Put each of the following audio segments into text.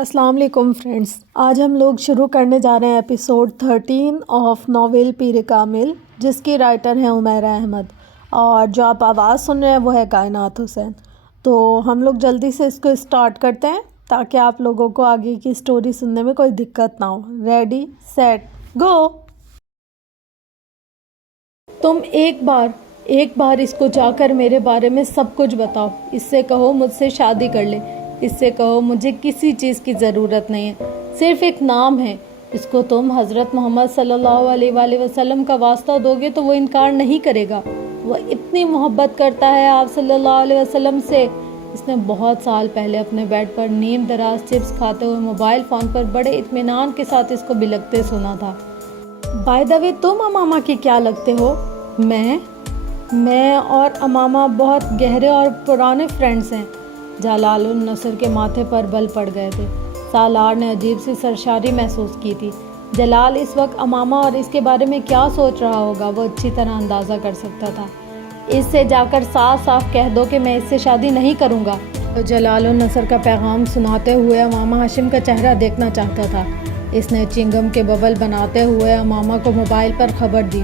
السلام علیکم فرینڈز، آج ہم لوگ شروع کرنے جا رہے ہیں episode 13 of novel Peer Kamil, جس کی رائٹر ہیں عمیرہ احمد، اور جو آپ آواز سن رہے ہیں وہ ہے کائنات حسین۔ تو ہم لوگ جلدی سے اس کو اسٹارٹ کرتے ہیں تاکہ آپ لوگوں کو آگے کی سٹوری سننے میں کوئی دقت نہ ہو۔ ریڈی سیٹ گو۔ تم ایک بار اس کو جا کر میرے بارے میں سب کچھ بتاؤ۔ اس سے کہو مجھ سے شادی کر لے۔ اس سے کہو مجھے کسی چیز کی ضرورت نہیں ہے، صرف ایک نام ہے۔ اس کو تم حضرت محمد صلی اللہ علیہ وآلہ وسلم کا واسطہ دو گے تو وہ انکار نہیں کرے گا۔ وہ اتنی محبت کرتا ہے آپ صلی اللہ علیہ وسلم سے۔ اس نے بہت سال پہلے اپنے بیڈ پر نیم دراز چپس کھاتے ہوئے موبائل فون پر بڑے اطمینان کے ساتھ اس کو بلکتے سنا تھا۔ بائی دا وے، تم امامہ کی کیا لگتے ہو؟ میں اور امامہ بہت گہرے اور پرانے فرینڈز ہیں۔ جلال النصر کے ماتھے پر بل پڑ گئے تھے۔ سالار نے عجیب سی سرشاری محسوس کی تھی۔ جلال اس وقت امامہ اور اس کے بارے میں کیا سوچ رہا ہوگا وہ اچھی طرح اندازہ کر سکتا تھا۔ اس سے جا کر صاف صاف کہہ دو کہ میں اس سے شادی نہیں کروں گا۔ تو جلال النصر کا پیغام سناتے ہوئے امامہ ہاشم کا چہرہ دیکھنا چاہتا تھا۔ اس نے چنگم کے ببل بناتے ہوئے امامہ کو موبائل پر خبر دی۔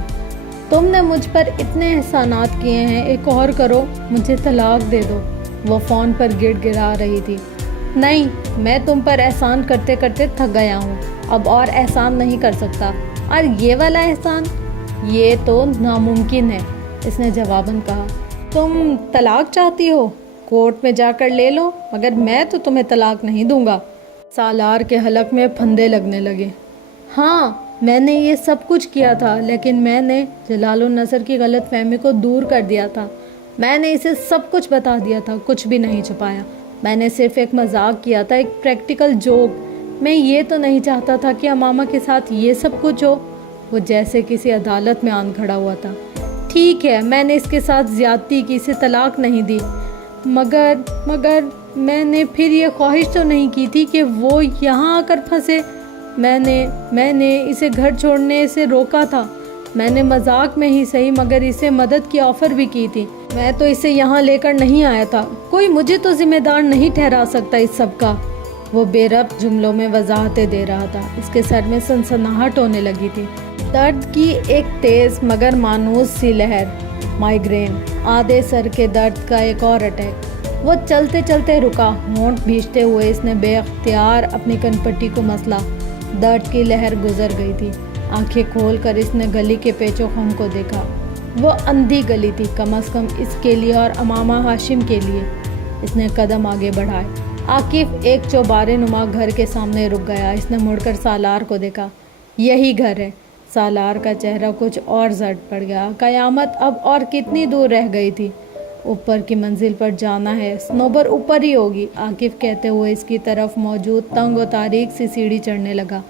تم نے مجھ پر اتنے احسانات کیے ہیں، ایک اور کرو، مجھے طلاق دے دو۔ وہ فون پر گڑ گڑا رہی تھی۔ نہیں، میں تم پر احسان کرتے کرتے تھک گیا ہوں، اب اور احسان نہیں کر سکتا۔ اور یہ والا احسان؟ یہ تو ناممکن ہے، اس نے جواباً کہا۔ تم طلاق چاہتی ہو؟ کورٹ میں جا کر لے لو، مگر میں تو تمہیں طلاق نہیں دوں گا۔ سالار کے حلق میں پھندے لگنے لگے۔ ہاں، میں نے یہ سب کچھ کیا تھا، لیکن میں نے جلال النصر کی غلط فہمی کو دور کر دیا تھا۔ میں نے اسے سب کچھ بتا دیا تھا، کچھ بھی نہیں چھپایا۔ میں نے صرف ایک مذاق کیا تھا، ایک پریکٹیکل جوک۔ میں یہ تو نہیں چاہتا تھا کہ امامہ کے ساتھ یہ سب کچھ ہو۔ وہ جیسے کسی عدالت میں آن کھڑا ہوا تھا۔ ٹھیک ہے، میں نے اس کے ساتھ زیادتی کی، اسے طلاق نہیں دی، مگر میں نے پھر یہ خواہش تو نہیں کی تھی کہ وہ یہاں آ کر پھنسے۔ میں نے اسے گھر چھوڑنے سے روکا تھا۔ میں نے مذاق میں ہی صحیح مگر اسے مدد کی آفر بھی کی تھی۔ میں تو اسے یہاں لے کر نہیں آیا تھا۔ کوئی مجھے تو ذمہ دار نہیں ٹھہرا سکتا اس سب کا۔ وہ بے ربط جملوں میں وضاحتیں دے رہا تھا۔ اس کے سر میں سنسناہٹ ہونے لگی تھی۔ درد کی ایک تیز مگر مانوس سی لہر، مائیگرین، آدھے سر کے درد کا ایک اور اٹیک۔ وہ چلتے چلتے رکا، ہونٹ بھینچتے ہوئے اس نے بے اختیار اپنی کن پٹی کو مسلا۔ درد کی لہر گزر گئی تھی۔ آنکھیں کھول کر اس نے گلی کے پیچ و خم کو دیکھا۔ وہ اندھی گلی تھی، کم از کم اس کے لیے اور امامہ ہاشم کے لیے۔ اس نے قدم آگے بڑھائے۔ عاقف ایک چوبارے نما گھر کے سامنے رک گیا۔ اس نے مڑ کر سالار کو دیکھا۔ یہی گھر ہے۔ سالار کا چہرہ کچھ اور زرد پڑ گیا۔ قیامت اب اور کتنی دور رہ گئی تھی؟ اوپر کی منزل پر جانا ہے، صنوبر اوپر ہی ہوگی، عاقف کہتے ہوئے اس کی طرف موجود تنگ و تاریک سی سیڑھی چڑھنے لگا۔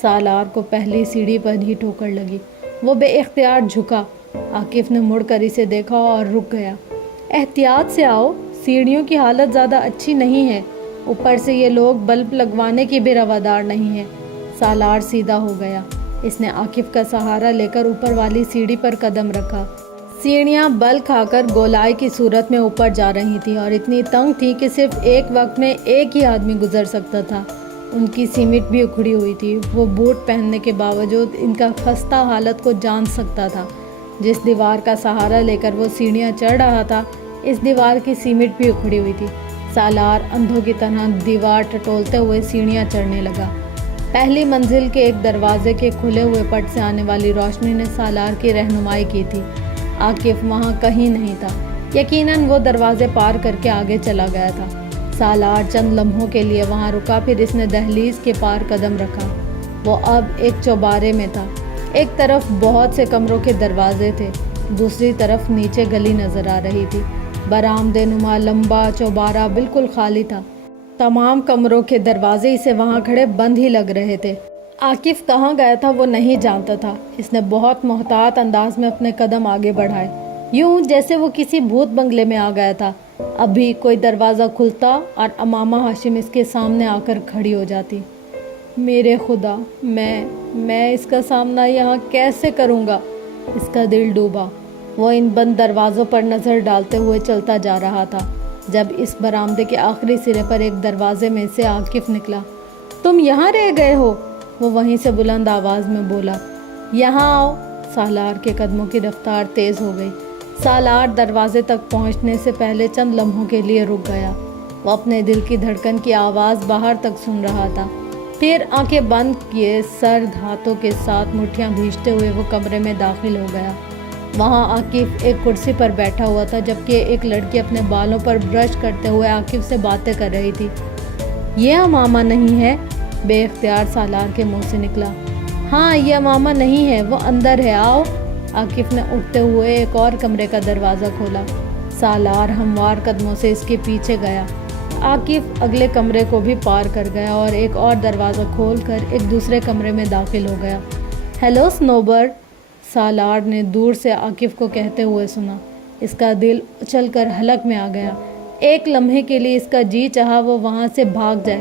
سالار کو پہلی سیڑھی پر ہی ٹھوکر لگی۔ وہ بے اختیار جھکا۔ عاقف نے مڑ کر اسے دیکھا اور رک گیا۔ احتیاط سے آؤ، سیڑھیوں کی حالت زیادہ اچھی نہیں ہے، اوپر سے یہ لوگ بلب لگوانے کی بھی روادار نہیں ہے۔ سالار سیدھا ہو گیا۔ اس نے عاقف کا سہارا لے کر اوپر والی سیڑھی پر قدم رکھا۔ سیڑھیاں بل کھا کر گولائی کی صورت میں اوپر جا رہی تھیں اور اتنی تنگ تھی کہ صرف ایک وقت میں ایک ہی آدمی گزر سکتا تھا۔ ان کی سیمٹ بھی اکھڑی ہوئی تھی۔ وہ بوٹ پہننے کے باوجود ان کا خستہ حالت کو جان سکتا تھا۔ جس دیوار کا سہارا لے کر وہ سیڑھیاں چڑھ رہا تھا، اس دیوار کی سیمٹ بھی اکھڑی ہوئی تھی۔ سالار اندھوں کی طرح دیوار ٹٹولتے ہوئے سیڑھیاں چڑھنے لگا۔ پہلی منزل کے ایک دروازے کے کھلے ہوئے پٹ سے آنے والی روشنی نے سالار کی رہنمائی کی تھی۔ عاقف وہاں کہیں نہیں تھا۔ یقیناً وہ دروازے پار کر کے آگے چلا گیا تھا۔ سالار چند لمحوں کے لیے وہاں رکا، پھر اس نے دہلیز کے پار قدم رکھا۔ وہ اب ایک چوبارے میں تھا۔ ایک طرف بہت سے کمروں کے دروازے تھے، دوسری طرف نیچے گلی نظر آ رہی تھی۔ برآمدے نما لمبا چوبارہ بالکل خالی تھا۔ تمام کمروں کے دروازے اسے وہاں کھڑے بند ہی لگ رہے تھے۔ عاقف کہاں گیا تھا وہ نہیں جانتا تھا۔ اس نے بہت محتاط انداز میں اپنے قدم آگے بڑھائے، یوں جیسے وہ کسی بھوت بنگلے میں آ گیا تھا۔ ابھی کوئی دروازہ کھلتا اور امامہ ہاشم اس کے سامنے آ کر کھڑی ہو جاتی۔ میرے خدا، میں اس کا سامنا یہاں کیسے کروں گا؟ اس کا دل ڈوبا۔ وہ ان بند دروازوں پر نظر ڈالتے ہوئے چلتا جا رہا تھا۔ جب اس برآمدے کے آخری سرے پر ایک دروازے میں سے عاقف نکلا، تم یہاں رہ گئے ہو؟ وہ وہیں سے بلند آواز میں بولا۔ یہاں آؤ۔ سالار کے قدموں کی رفتار تیز ہو گئی۔ سالار دروازے تک پہنچنے سے پہلے چند لمحوں کے لیے رک گیا۔ وہ اپنے دل کی دھڑکن کی آواز باہر تک سن رہا تھا۔ پھر آنکھیں بند کیے سرد ہاتھوں کے ساتھ مٹھیاں بھیجتے ہوئے وہ کمرے میں داخل ہو گیا۔ وہاں عاقف ایک کرسی پر بیٹھا ہوا تھا، جبکہ ایک لڑکی اپنے بالوں پر برش کرتے ہوئے عاقف سے باتیں کر رہی تھی۔ یہ امامہ نہیں ہے؟ بے اختیار سالار کے منہ سے نکلا۔ ہاں، یہ امامہ نہیں ہے، وہ اندر ہے، آؤ۔ عاقف نے اٹھتے ہوئے ایک اور کمرے کا دروازہ کھولا۔ سالار ہموار قدموں سے اس کے پیچھے گیا۔ عاقف اگلے کمرے کو بھی پار کر گیا اور ایک اور دروازہ کھول کر ایک دوسرے کمرے میں داخل ہو گیا۔ ہیلو سنوبر، سالار نے دور سے عاقف کو کہتے ہوئے سنا۔ اس کا دل اچھل کر حلق میں آ گیا۔ ایک لمحے کے لیے اس کا جی چاہا وہ وہاں سے بھاگ جائے،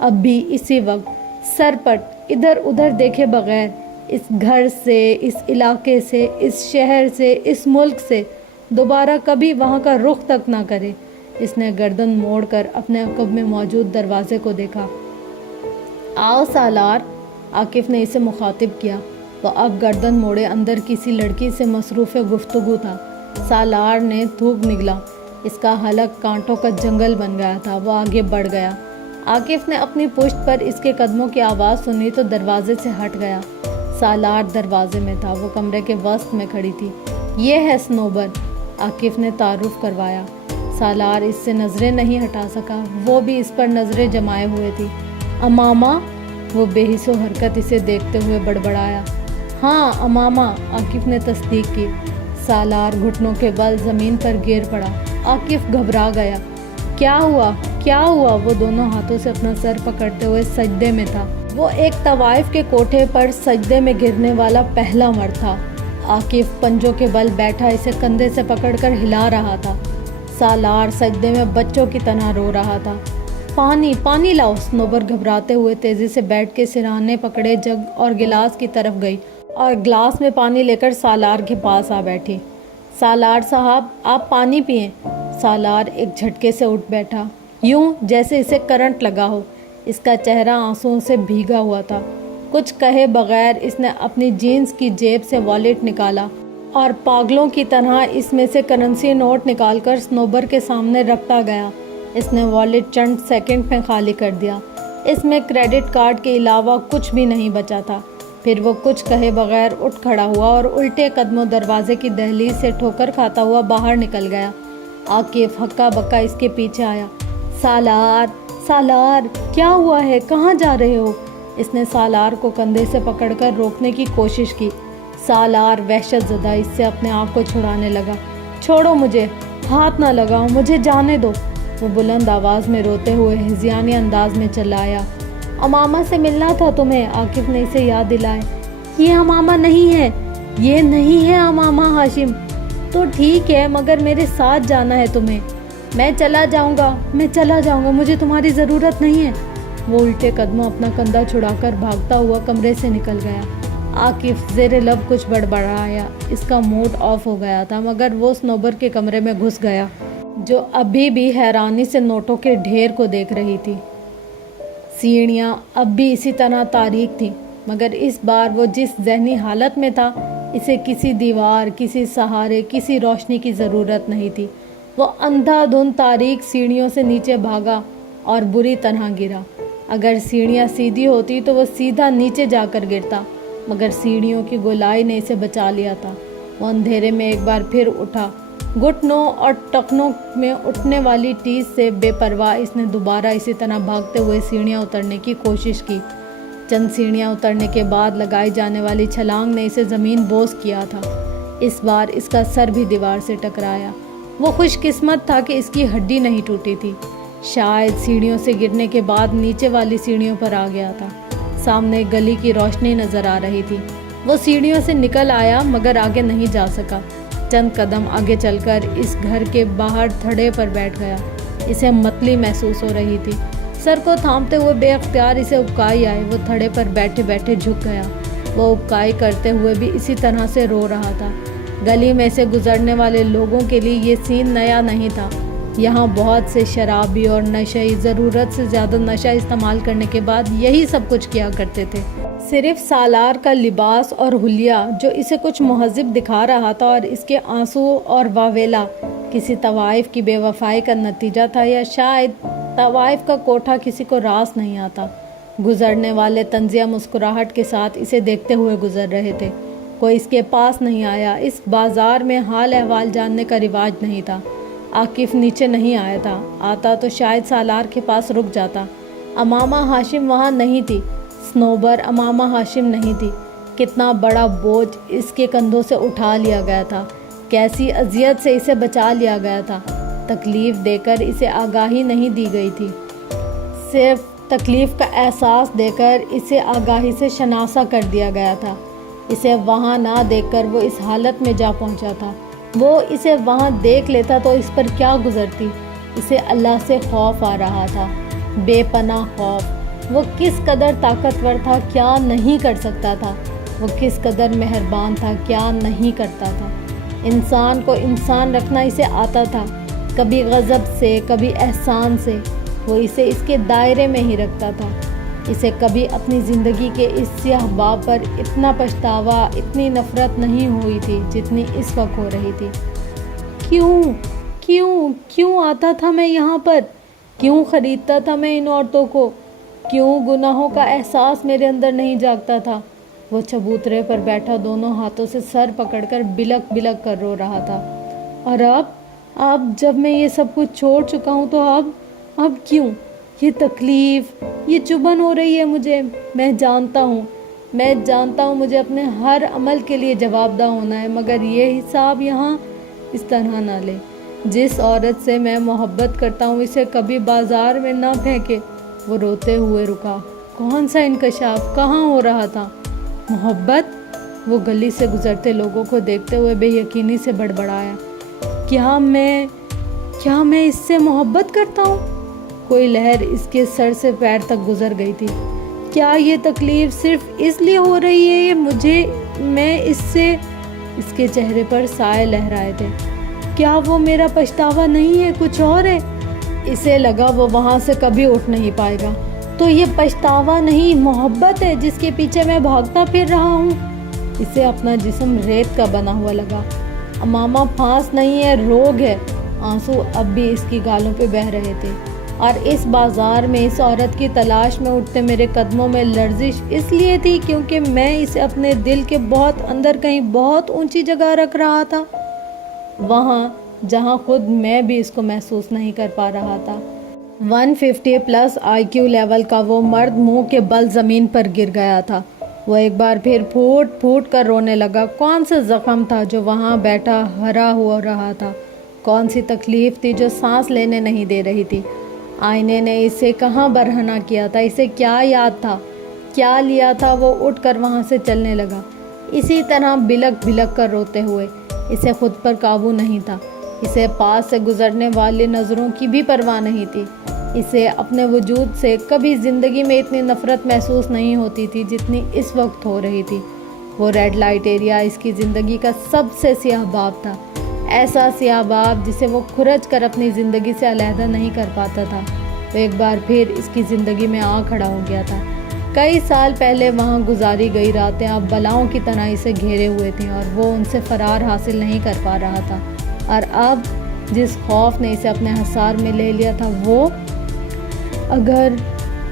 اب بھی اسی وقت، سرپٹ ادھر ادھر دیکھے بغیر، اس گھر سے، اس علاقے سے، اس شہر سے، اس ملک سے، دوبارہ کبھی وہاں کا رخ تک نہ کرے۔ اس نے گردن موڑ کر اپنے عقب میں موجود دروازے کو دیکھا۔ آؤ سالار، عاقف نے اسے مخاطب کیا۔ وہ اب گردن موڑے اندر کسی لڑکی سے مصروف گفتگو تھا۔ سالار نے تھوک نگلا۔ اس کا حلق کانٹوں کا جنگل بن گیا تھا۔ وہ آگے بڑھ گیا۔ عاقف نے اپنی پشت پر اس کے قدموں کی آواز سنی تو دروازے سے ہٹ گیا۔ سالار دروازے میں تھا، وہ کمرے کے وسط میں کھڑی تھی۔ یہ ہے سنوبر، عاقف نے تعارف کروایا۔ سالار اس سے نظریں نہیں ہٹا سکا، وہ بھی اس پر نظریں جمائے ہوئے تھی۔ امامہ، وہ بے حس و حرکت اسے دیکھتے ہوئے بڑبڑایا۔ ہاں امامہ، عاقف نے تصدیق کی۔ سالار گھٹنوں کے بل زمین پر گر پڑا۔ عاقف گھبرا گیا۔ کیا ہوا؟ کیا ہوا؟ وہ دونوں ہاتھوں سے اپنا سر پکڑتے ہوئے سجدے میں تھا۔ وہ ایک طوائف کے کوٹھے پر سجدے میں گرنے والا پہلا مرد تھا۔ عاقف پنجوں کے بل بیٹھا اسے کندھے سے پکڑ کر ہلا رہا تھا۔ سالار سجدے میں بچوں کی طرح رو رہا تھا۔ پانی، پانی لاؤ، سنوبر گھبراتے ہوئے تیزی سے بیٹھ کے سرہانے پکڑے جگ اور گلاس کی طرف گئی اور گلاس میں پانی لے کر سالار کے پاس آ بیٹھی۔ سالار صاحب، آپ پانی پئیں۔ سالار ایک جھٹکے سے اٹھ بیٹھا، یوں جیسے اسے کرنٹ لگا ہو۔ اس کا چہرہ آنسوؤں سے بھیگا ہوا تھا۔ کچھ کہے بغیر اس نے اپنی جینز کی جیب سے والیٹ نکالا اور پاگلوں کی طرح اس میں سے کرنسی نوٹ نکال کر سنوبر کے سامنے رکھتا گیا۔ اس نے والیٹ چند سیکنڈ میں خالی کر دیا۔ اس میں کریڈٹ کارڈ کے علاوہ کچھ بھی نہیں بچا تھا۔ پھر وہ کچھ کہے بغیر اٹھ کھڑا ہوا اور الٹے قدموں دروازے کی دہلیز سے ٹھوکر کھاتا ہوا باہر نکل گیا۔ عاقف ہکا بکا اس کے پیچھے آیا۔ سالار، سالار، کیا ہوا ہے؟ کہاں جا رہے ہو؟ اس نے سالار کو کندھے سے پکڑ کر روکنے کی کوشش کی۔ سالار وحشت زدہ اس سے اپنے آپ کو چھڑانے لگا۔ چھوڑو مجھے، ہاتھ نہ لگاؤ، مجھے جانے دو۔ وہ بلند آواز میں روتے ہوئے ہذیانی انداز میں چلایا۔ امامہ سے ملنا تھا تمہیں، عاقف نے اسے یاد دلائے۔ یہ امامہ نہیں ہے، یہ نہیں ہے امامہ ہاشم۔ تو ٹھیک ہے، مگر میرے ساتھ جانا ہے تمہیں۔ میں چلا جاؤں گا، میں چلا جاؤں گا، مجھے تمہاری ضرورت نہیں ہے۔ وہ الٹے قدموں اپنا کندھا چھڑا کر بھاگتا ہوا کمرے سے نکل گیا۔ عاقف زیر لب کچھ بڑبڑایا۔ اس کا موڈ آف ہو گیا تھا، مگر وہ سنوبر کے کمرے میں گھس گیا، جو ابھی بھی حیرانی سے نوٹوں کے ڈھیر کو دیکھ رہی تھی۔ سیڑھیاں اب بھی اسی طرح تاریک تھیں، مگر اس بار وہ جس ذہنی حالت میں تھا، اسے کسی دیوار، کسی سہارے، کسی روشنی کی ضرورت نہیں تھی۔ وہ اندھا دھند تاریک سیڑھیوں سے نیچے بھاگا اور بری طرح گرا۔ اگر سیڑھیاں سیدھی ہوتی تو وہ سیدھا نیچے جا کر گرتا، مگر سیڑھیوں کی گولائی نے اسے بچا لیا تھا۔ وہ اندھیرے میں ایک بار پھر اٹھا۔ گھٹنوں اور ٹخنوں میں اٹھنے والی ٹیس سے بے پرواہ اس نے دوبارہ اسی طرح بھاگتے ہوئے سیڑھیاں اترنے کی کوشش کی۔ چند سیڑھیاں اترنے کے بعد لگائی جانے والی چھلانگ نے اسے زمین بوس کیا تھا۔ اس بار اس کا سر بھی دیوار سے ٹکرایا۔ وہ خوش قسمت تھا کہ اس کی ہڈی نہیں ٹوٹی تھی۔ شاید سیڑھیوں سے گرنے کے بعد نیچے والی سیڑھیوں پر آ گیا تھا۔ سامنے گلی کی روشنی نظر آ رہی تھی۔ وہ سیڑھیوں سے نکل آیا، مگر آگے نہیں جا سکا۔ چند قدم آگے چل کر اس گھر کے باہر تھڑے پر بیٹھ گیا۔ اسے متلی محسوس ہو رہی تھی۔ سر کو تھامتے ہوئے بے اختیار اسے ابکائی آئے۔ وہ تھڑے پر بیٹھے بیٹھے جھک گیا۔ وہ ابکائی کرتے ہوئے بھی اسی طرح سے رو رہا تھا۔ گلی میں سے گزرنے والے لوگوں کے لیے یہ سین نیا نہیں تھا۔ یہاں بہت سے شرابی اور نشئی ضرورت سے زیادہ نشہ استعمال کرنے کے بعد یہی سب کچھ کیا کرتے تھے۔ صرف سالار کا لباس اور حلیہ جو اسے کچھ مہذب دکھا رہا تھا، اور اس کے آنسو اور واویلا کسی طوائف کی بے وفائی کا نتیجہ تھا، یا شاید طوائف کا کوٹھا کسی کو راس نہیں آتا۔ گزرنے والے طنزیہ مسکراہٹ کے ساتھ اسے دیکھتے ہوئے گزر رہے تھے۔ کوئی اس کے پاس نہیں آیا۔ اس بازار میں حال احوال جاننے کا رواج نہیں تھا۔ عاقف نیچے نہیں آیا تھا، آتا تو شاید سالار کے پاس رک جاتا۔ امامہ ہاشم وہاں نہیں تھی، صنوبر امامہ ہاشم نہیں تھی۔ کتنا بڑا بوجھ اس کے کندھوں سے اٹھا لیا گیا تھا، کیسی اذیت سے اسے بچا لیا گیا تھا۔ تکلیف دے کر اسے آگاہی نہیں دی گئی تھی، صرف تکلیف کا احساس دے کر اسے آگاہی سے شناسا کر دیا گیا تھا۔ اسے وہاں نہ دیکھ کر وہ اس حالت میں جا پہنچا تھا۔ وہ اسے وہاں دیکھ لیتا تو اس پر کیا گزرتی۔ اسے اللہ سے خوف آ رہا تھا، بے پناہ خوف۔ وہ کس قدر طاقتور تھا، کیا نہیں کر سکتا تھا۔ وہ کس قدر مہربان تھا، کیا نہیں کرتا تھا۔ انسان کو انسان رکھنا اسے آتا تھا، کبھی غضب سے، کبھی احسان سے۔ وہ اسے اس کے دائرے میں ہی رکھتا تھا۔ اسے کبھی اپنی زندگی کے اس سیاہ باب پر اتنا پچھتاوا، اتنی نفرت نہیں ہوئی تھی جتنی اس وقت ہو رہی تھی۔ کیوں آتا تھا میں یہاں پر؟ کیوں خریدتا تھا میں ان عورتوں کو؟ کیوں گناہوں کا احساس میرے اندر نہیں جاگتا تھا؟ وہ چبوترے پر بیٹھا دونوں ہاتھوں سے سر پکڑ کر بلک بلک کر رو رہا تھا۔ اور اب جب میں یہ سب کچھ چھوڑ چکا ہوں تو اب کیوں یہ تکلیف، یہ چبھن ہو رہی ہے مجھے؟ میں جانتا ہوں مجھے اپنے ہر عمل کے لیے جواب دہ ہونا ہے، مگر یہ حساب یہاں اس طرح نہ لے۔ جس عورت سے میں محبت کرتا ہوں اسے کبھی بازار میں نہ پھینکے۔ وہ روتے ہوئے رکا۔ کون سا انکشاف کہاں ہو رہا تھا؟ محبت؟ وہ گلی سے گزرتے لوگوں کو دیکھتے ہوئے بے یقینی سے بڑبڑایا۔ کیا میں اس سے محبت کرتا ہوں؟ کوئی لہر اس کے سر سے پیر تک گزر گئی تھی۔ کیا یہ تکلیف صرف اس لیے ہو رہی ہے میں اس کے چہرے پر سائے لہرائے تھے۔ کیا وہ میرا پچھتاوا نہیں ہے، کچھ اور ہے؟ اسے لگا وہ وہاں سے کبھی اٹھ نہیں پائے گا۔ تو یہ پچھتاوا نہیں، محبت ہے جس کے پیچھے میں بھاگتا پھر رہا ہوں۔ اسے اپنا جسم ریت کا بنا ہوا لگا۔ امامہ پھانس نہیں ہے، روگ ہے۔ آنسو اب بھی اس کی گالوں پہ بہہ رہے تھے۔ اور اس بازار میں اس عورت کی تلاش میں اٹھتے میرے قدموں میں لرزش اس لیے تھی کیونکہ میں اسے اپنے دل کے بہت اندر کہیں بہت اونچی جگہ رکھ رہا تھا، وہاں جہاں خود میں بھی اس کو محسوس نہیں کر پا رہا تھا۔ 150+ IQ لیول کا وہ مرد منہ کے بل زمین پر گر گیا تھا۔ وہ ایک بار پھر پھوٹ پھوٹ کر رونے لگا۔ کون سا زخم تھا جو وہاں بیٹھا ہرا ہو رہا تھا؟ کون سی تکلیف تھی جو سانس لینے نہیں دے رہی تھی؟ آئینے نے اسے کہاں برہنہ کیا تھا؟ اسے کیا یاد تھا، کیا لیا تھا؟ وہ اٹھ کر وہاں سے چلنے لگا، اسی طرح بلک بلک کر روتے ہوئے۔ اسے خود پر قابو نہیں تھا۔ اسے پاس سے گزرنے والی نظروں کی بھی پرواہ نہیں تھی۔ اسے اپنے وجود سے کبھی زندگی میں اتنی نفرت محسوس نہیں ہوتی تھی جتنی اس وقت ہو رہی تھی۔ وہ ریڈ لائٹ ایریا اس کی زندگی کا سب سے سیاہ باب تھا، ایسا سیاہ باب جسے وہ کھرچ کر اپنی زندگی سے علیحدہ نہیں کر پاتا تھا۔ وہ ایک بار پھر اس کی زندگی میں آ کھڑا ہو گیا تھا۔ کئی سال پہلے وہاں گزاری گئی راتیں اب بلاؤں کی طرح اسے گھیرے ہوئے تھیں اور وہ ان سے فرار حاصل نہیں کر پا رہا تھا۔ اور اب جس خوف نے اسے اپنے حصار میں لے لیا تھا وہ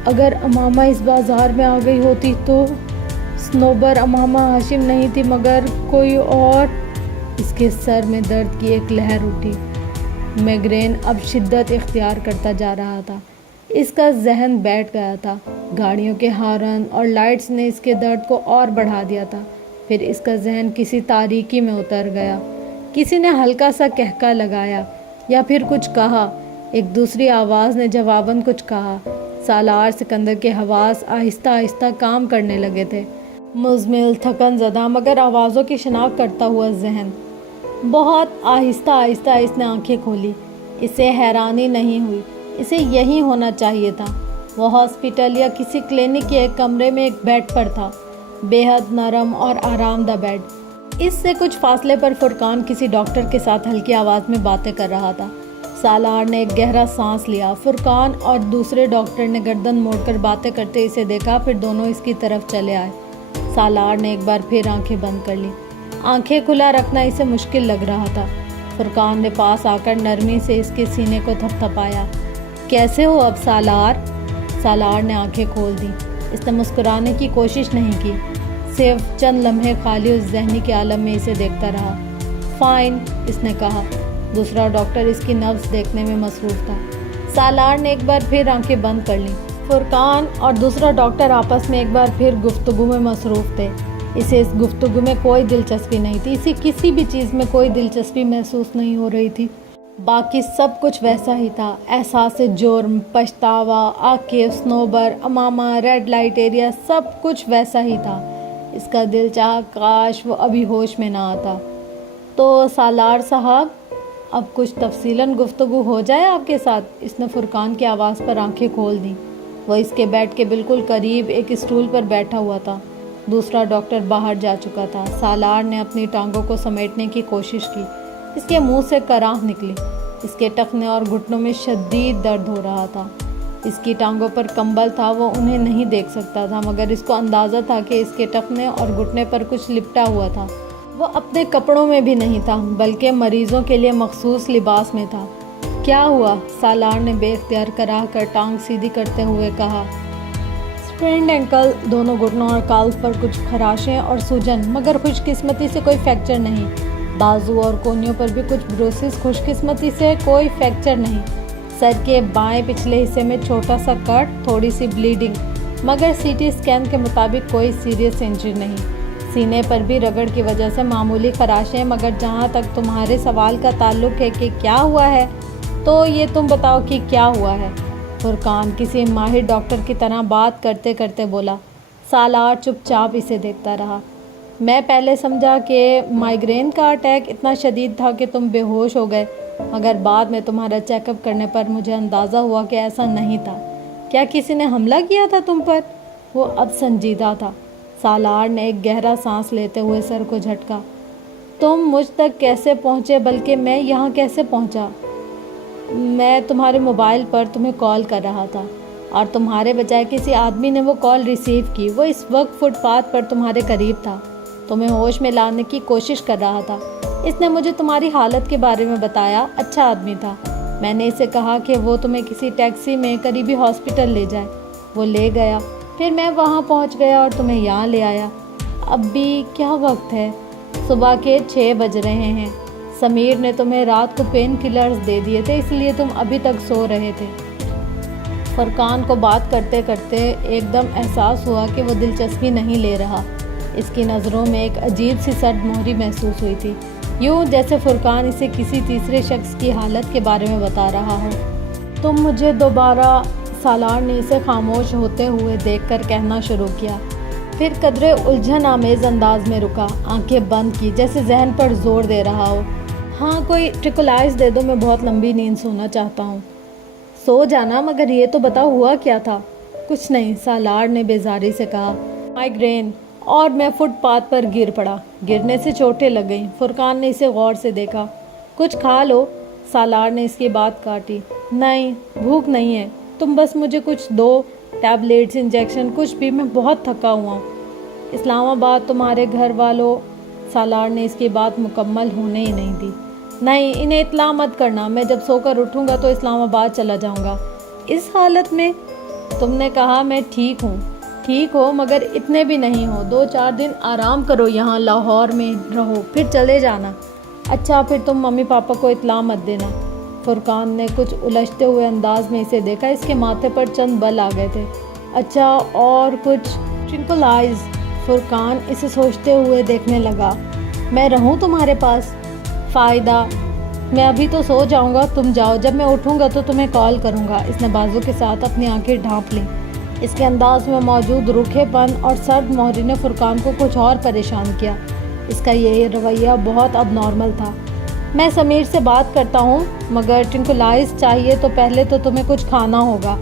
اگر امامہ اس بازار میں آ گئی ہوتی تو صنوبر امامہ ہاشم نہیں تھی مگر کوئی اور۔ اس کے سر میں درد کی ایک لہر اٹھی۔ میگرین اب شدت اختیار کرتا جا رہا تھا۔ اس کا ذہن بیٹھ گیا تھا۔ گاڑیوں کے ہارن اور لائٹس نے اس کے درد کو اور بڑھا دیا تھا۔ پھر اس کا ذہن کسی تاریکی میں اتر گیا۔ کسی نے ہلکا سا کہکا لگایا یا پھر کچھ کہا۔ ایک دوسری آواز نے جواباً کچھ کہا۔ سالار سکندر کے حواس آہستہ آہستہ کام کرنے لگے تھے۔ مزمل، تھکن زدہ مگر آوازوں کی شناخت کرتا ہوا ذہن۔ بہت آہستہ آہستہ اس نے آنکھیں کھولی۔ اسے حیرانی نہیں ہوئی، اسے یہی ہونا چاہیے تھا۔ وہ ہاسپٹل یا کسی کلینک کے ایک کمرے میں ایک بیڈ پر تھا، بے حد نرم اور آرام دہ بیڈ۔ اس سے کچھ فاصلے پر فرقان کسی ڈاکٹر کے ساتھ ہلکی آواز میں باتیں کر رہا تھا۔ سالار نے ایک گہرا سانس لیا۔ فرقان اور دوسرے ڈاکٹر نے گردن موڑ کر باتیں کرتے اسے دیکھا، پھر دونوں اس کی طرف چلے آئے۔ سالار نے ایک بار پھر آنکھیں بند کر لی۔ آنکھیں کھلا رکھنا اسے مشکل لگ رہا تھا۔ فرقان نے پاس آ کر نرمی سے اس کے سینے کو تھپ تھپایا۔ کیسے ہو اب سالار؟ سالار نے آنکھیں کھول دی۔ اس نے مسکرانے کی کوشش نہیں کی، صرف چند لمحے خالی اس ذہنی کے عالم میں اسے دیکھتا رہا۔ فائن، اس نے کہا۔ دوسرا ڈاکٹر اس کی نبض دیکھنے میں مصروف تھا۔ سالار نے ایک بار پھر آنکھیں بند کر لیں۔ فرقان اور دوسرا ڈاکٹر آپس میں ایک بار پھر گفتگو میں مصروف تھے۔ اسے اس گفتگو میں کوئی دلچسپی نہیں تھی، اسے کسی بھی چیز میں کوئی دلچسپی محسوس نہیں ہو رہی تھی۔ باقی سب کچھ ویسا ہی تھا، احساس جرم، پچھتاوا، آنکھیں، سنوبر، امامہ، ریڈ لائٹ ایریا، سب کچھ ویسا ہی تھا۔ اس کا دل چاہا کاش وہ ابھی ہوش میں نہ آتا۔ تو سالار صاحب، اب کچھ تفصیلاً گفتگو ہو جائے آپ کے ساتھ؟ اس نے فرقان کی آواز پر آنکھیں کھول دیں۔ وہ اس کے بیڈ کے بالکل قریب ایک اسٹول پر بیٹھا ہوا تھا۔ دوسرا ڈاکٹر باہر جا چکا تھا۔ سالار نے اپنی ٹانگوں کو سمیٹنے کی کوشش کی۔ اس کے منہ سے کراہ نکلی۔ اس کے ٹخنے اور گھٹنوں میں شدید درد ہو رہا تھا۔ اس کی ٹانگوں پر کمبل تھا، وہ انہیں نہیں دیکھ سکتا تھا، مگر اس کو اندازہ تھا کہ اس کے ٹخنے اور گھٹنے پر کچھ لپٹا ہوا تھا۔ وہ اپنے کپڑوں میں بھی نہیں تھا، بلکہ مریضوں کے لیے مخصوص لباس میں تھا۔ کیا ہوا؟ سالار نے بے اختیار کراہ کر ٹانگ سیدھی کرتے ہوئے کہا۔ اسپرینڈ اینکل، دونوں گھٹنوں اور کالف پر کچھ خراشیں اور سوجن، مگر خوش قسمتی سے کوئی فریکچر نہیں۔ بازو اور کونیوں پر بھی کچھ بروسز، خوش قسمتی سے کوئی فریکچر نہیں۔ سر کے بائیں پچھلے حصے میں چھوٹا سا کٹ، تھوڑی سی بلیڈنگ، مگر سی ٹی اسکین کے مطابق کوئی سیریس انجری نہیں۔ سینے پر بھی رگڑ کی وجہ سے معمولی خراشیں، مگر جہاں تک تمہارے سوال کا تعلق ہے کہ کیا ہوا ہے، تو یہ تم بتاؤ کہ کیا ہوا ہے؟ فرقان کسی ماہر ڈاکٹر کی طرح بات کرتے کرتے بولا۔ سالار چپ چاپ اسے دیکھتا رہا۔ میں پہلے سمجھا کہ مائیگرین کا اٹیک اتنا شدید تھا کہ تم بے ہوش ہو گئے، مگر بعد میں تمہارا چیک اپ کرنے پر مجھے اندازہ ہوا کہ ایسا نہیں تھا۔ کیا کسی نے حملہ کیا تھا تم پر؟ وہ اب سنجیدہ تھا۔ سالار نے ایک گہرا سانس لیتے ہوئے سر کو جھٹکا۔ تم مجھ تک کیسے پہنچے، بلکہ میں یہاں کیسے پہنچا؟ میں تمہارے موبائل پر تمہیں کال کر رہا تھا، اور تمہارے بجائے کسی آدمی نے وہ کال ریسیو کی۔ وہ اس وقت فٹ پاتھ پر تمہارے قریب تھا، تمہیں ہوش میں لانے کی کوشش کر رہا تھا۔ اس نے مجھے تمہاری حالت کے بارے میں بتایا۔ اچھا آدمی تھا۔ میں نے اسے کہا کہ وہ تمہیں کسی ٹیکسی میں قریبی ہاسپٹل لے جائے۔ وہ لے گیا، پھر میں وہاں پہنچ گیا اور تمہیں یہاں لے آیا۔ اب بھی کیا وقت ہے؟ صبح کے 6 بج رہے ہیں۔ سمیر نے تمہیں رات کو پین کلرز دے دیے تھے، اس لیے تم ابھی تک سو رہے تھے۔ فرقان کو بات کرتے کرتے ایک دم احساس ہوا کہ وہ دلچسپی نہیں لے رہا۔ اس کی نظروں میں ایک عجیب سی سرد مہری محسوس ہوئی تھی، یوں جیسے فرقان اسے کسی تیسرے شخص کی حالت کے بارے میں بتا رہا ہو۔ تم مجھے دوبارہ، سالار نے اسے خاموش ہوتے ہوئے دیکھ کر کہنا شروع کیا، پھر قدرے الجھن آمیز انداز میں رکا، آنکھیں بند کی، جیسے ذہن پر زور دے رہا ہو۔ ہاں، کوئی ٹرکلائز دے دو، میں بہت لمبی نیند سونا چاہتا ہوں۔ سو جانا، مگر یہ تو بتاؤ ہوا کیا تھا؟ کچھ نہیں، سالار نے بیزاری سے کہا۔ مائیگرین، اور میں فٹ پاتھ پر گر پڑا۔ گرنے سے چوٹیں لگ گئیں۔ فرقان نے اسے غور سے دیکھا۔ کچھ کھا لو، سالار نے اس کی بات کاٹی۔ نہیں، بھوک نہیں ہے، تم بس مجھے کچھ دو، ٹیبلیٹس، انجیکشن، کچھ بھی، میں بہت تھکا ہوا ہوں۔ اسلام آباد تمہارے گھر والوں، سالار نے اس کی بات مکمل ہونے ہی نہیں دی۔ نہیں، انہیں اطلاع مت کرنا، میں جب سو کر اٹھوں گا تو اسلام آباد چلا جاؤں گا۔ اس حالت میں؟ تم نے کہا میں ٹھیک ہوں۔ ٹھیک ہو، مگر اتنے بھی نہیں ہو۔ 2-4 دن آرام کرو، یہاں لاہور میں رہو، پھر چلے جانا۔ اچھا، پھر تم ممی پاپا کو اطلاع مت دینا۔ فرقان نے کچھ الجھتے ہوئے انداز میں اسے دیکھا۔ اس کے ماتھے پر چند بل آ گئے تھے۔ اچھا، اور کچھ؟ Twinkle eyes. فرقان اسے سوچتے ہوئے دیکھنے لگا۔ میں رہوں تمہارے پاس؟ فائدہ؟ میں ابھی تو سو جاؤں گا، تم جاؤ، جب میں اٹھوں گا تو تمہیں کال کروں گا۔ اس نے بازو کے ساتھ اپنی آنکھیں ڈھانپ لیں۔ اس کے انداز میں موجود روکھے پن اور سرد مہری نے فرقان کو کچھ اور پریشان کیا۔ اس کا یہ رویہ بہت اب نارمل تھا۔ میں سمیر سے بات کرتا ہوں، مگر ٹرنکلائز چاہیے تو پہلے تو تمہیں کچھ کھانا ہوگا،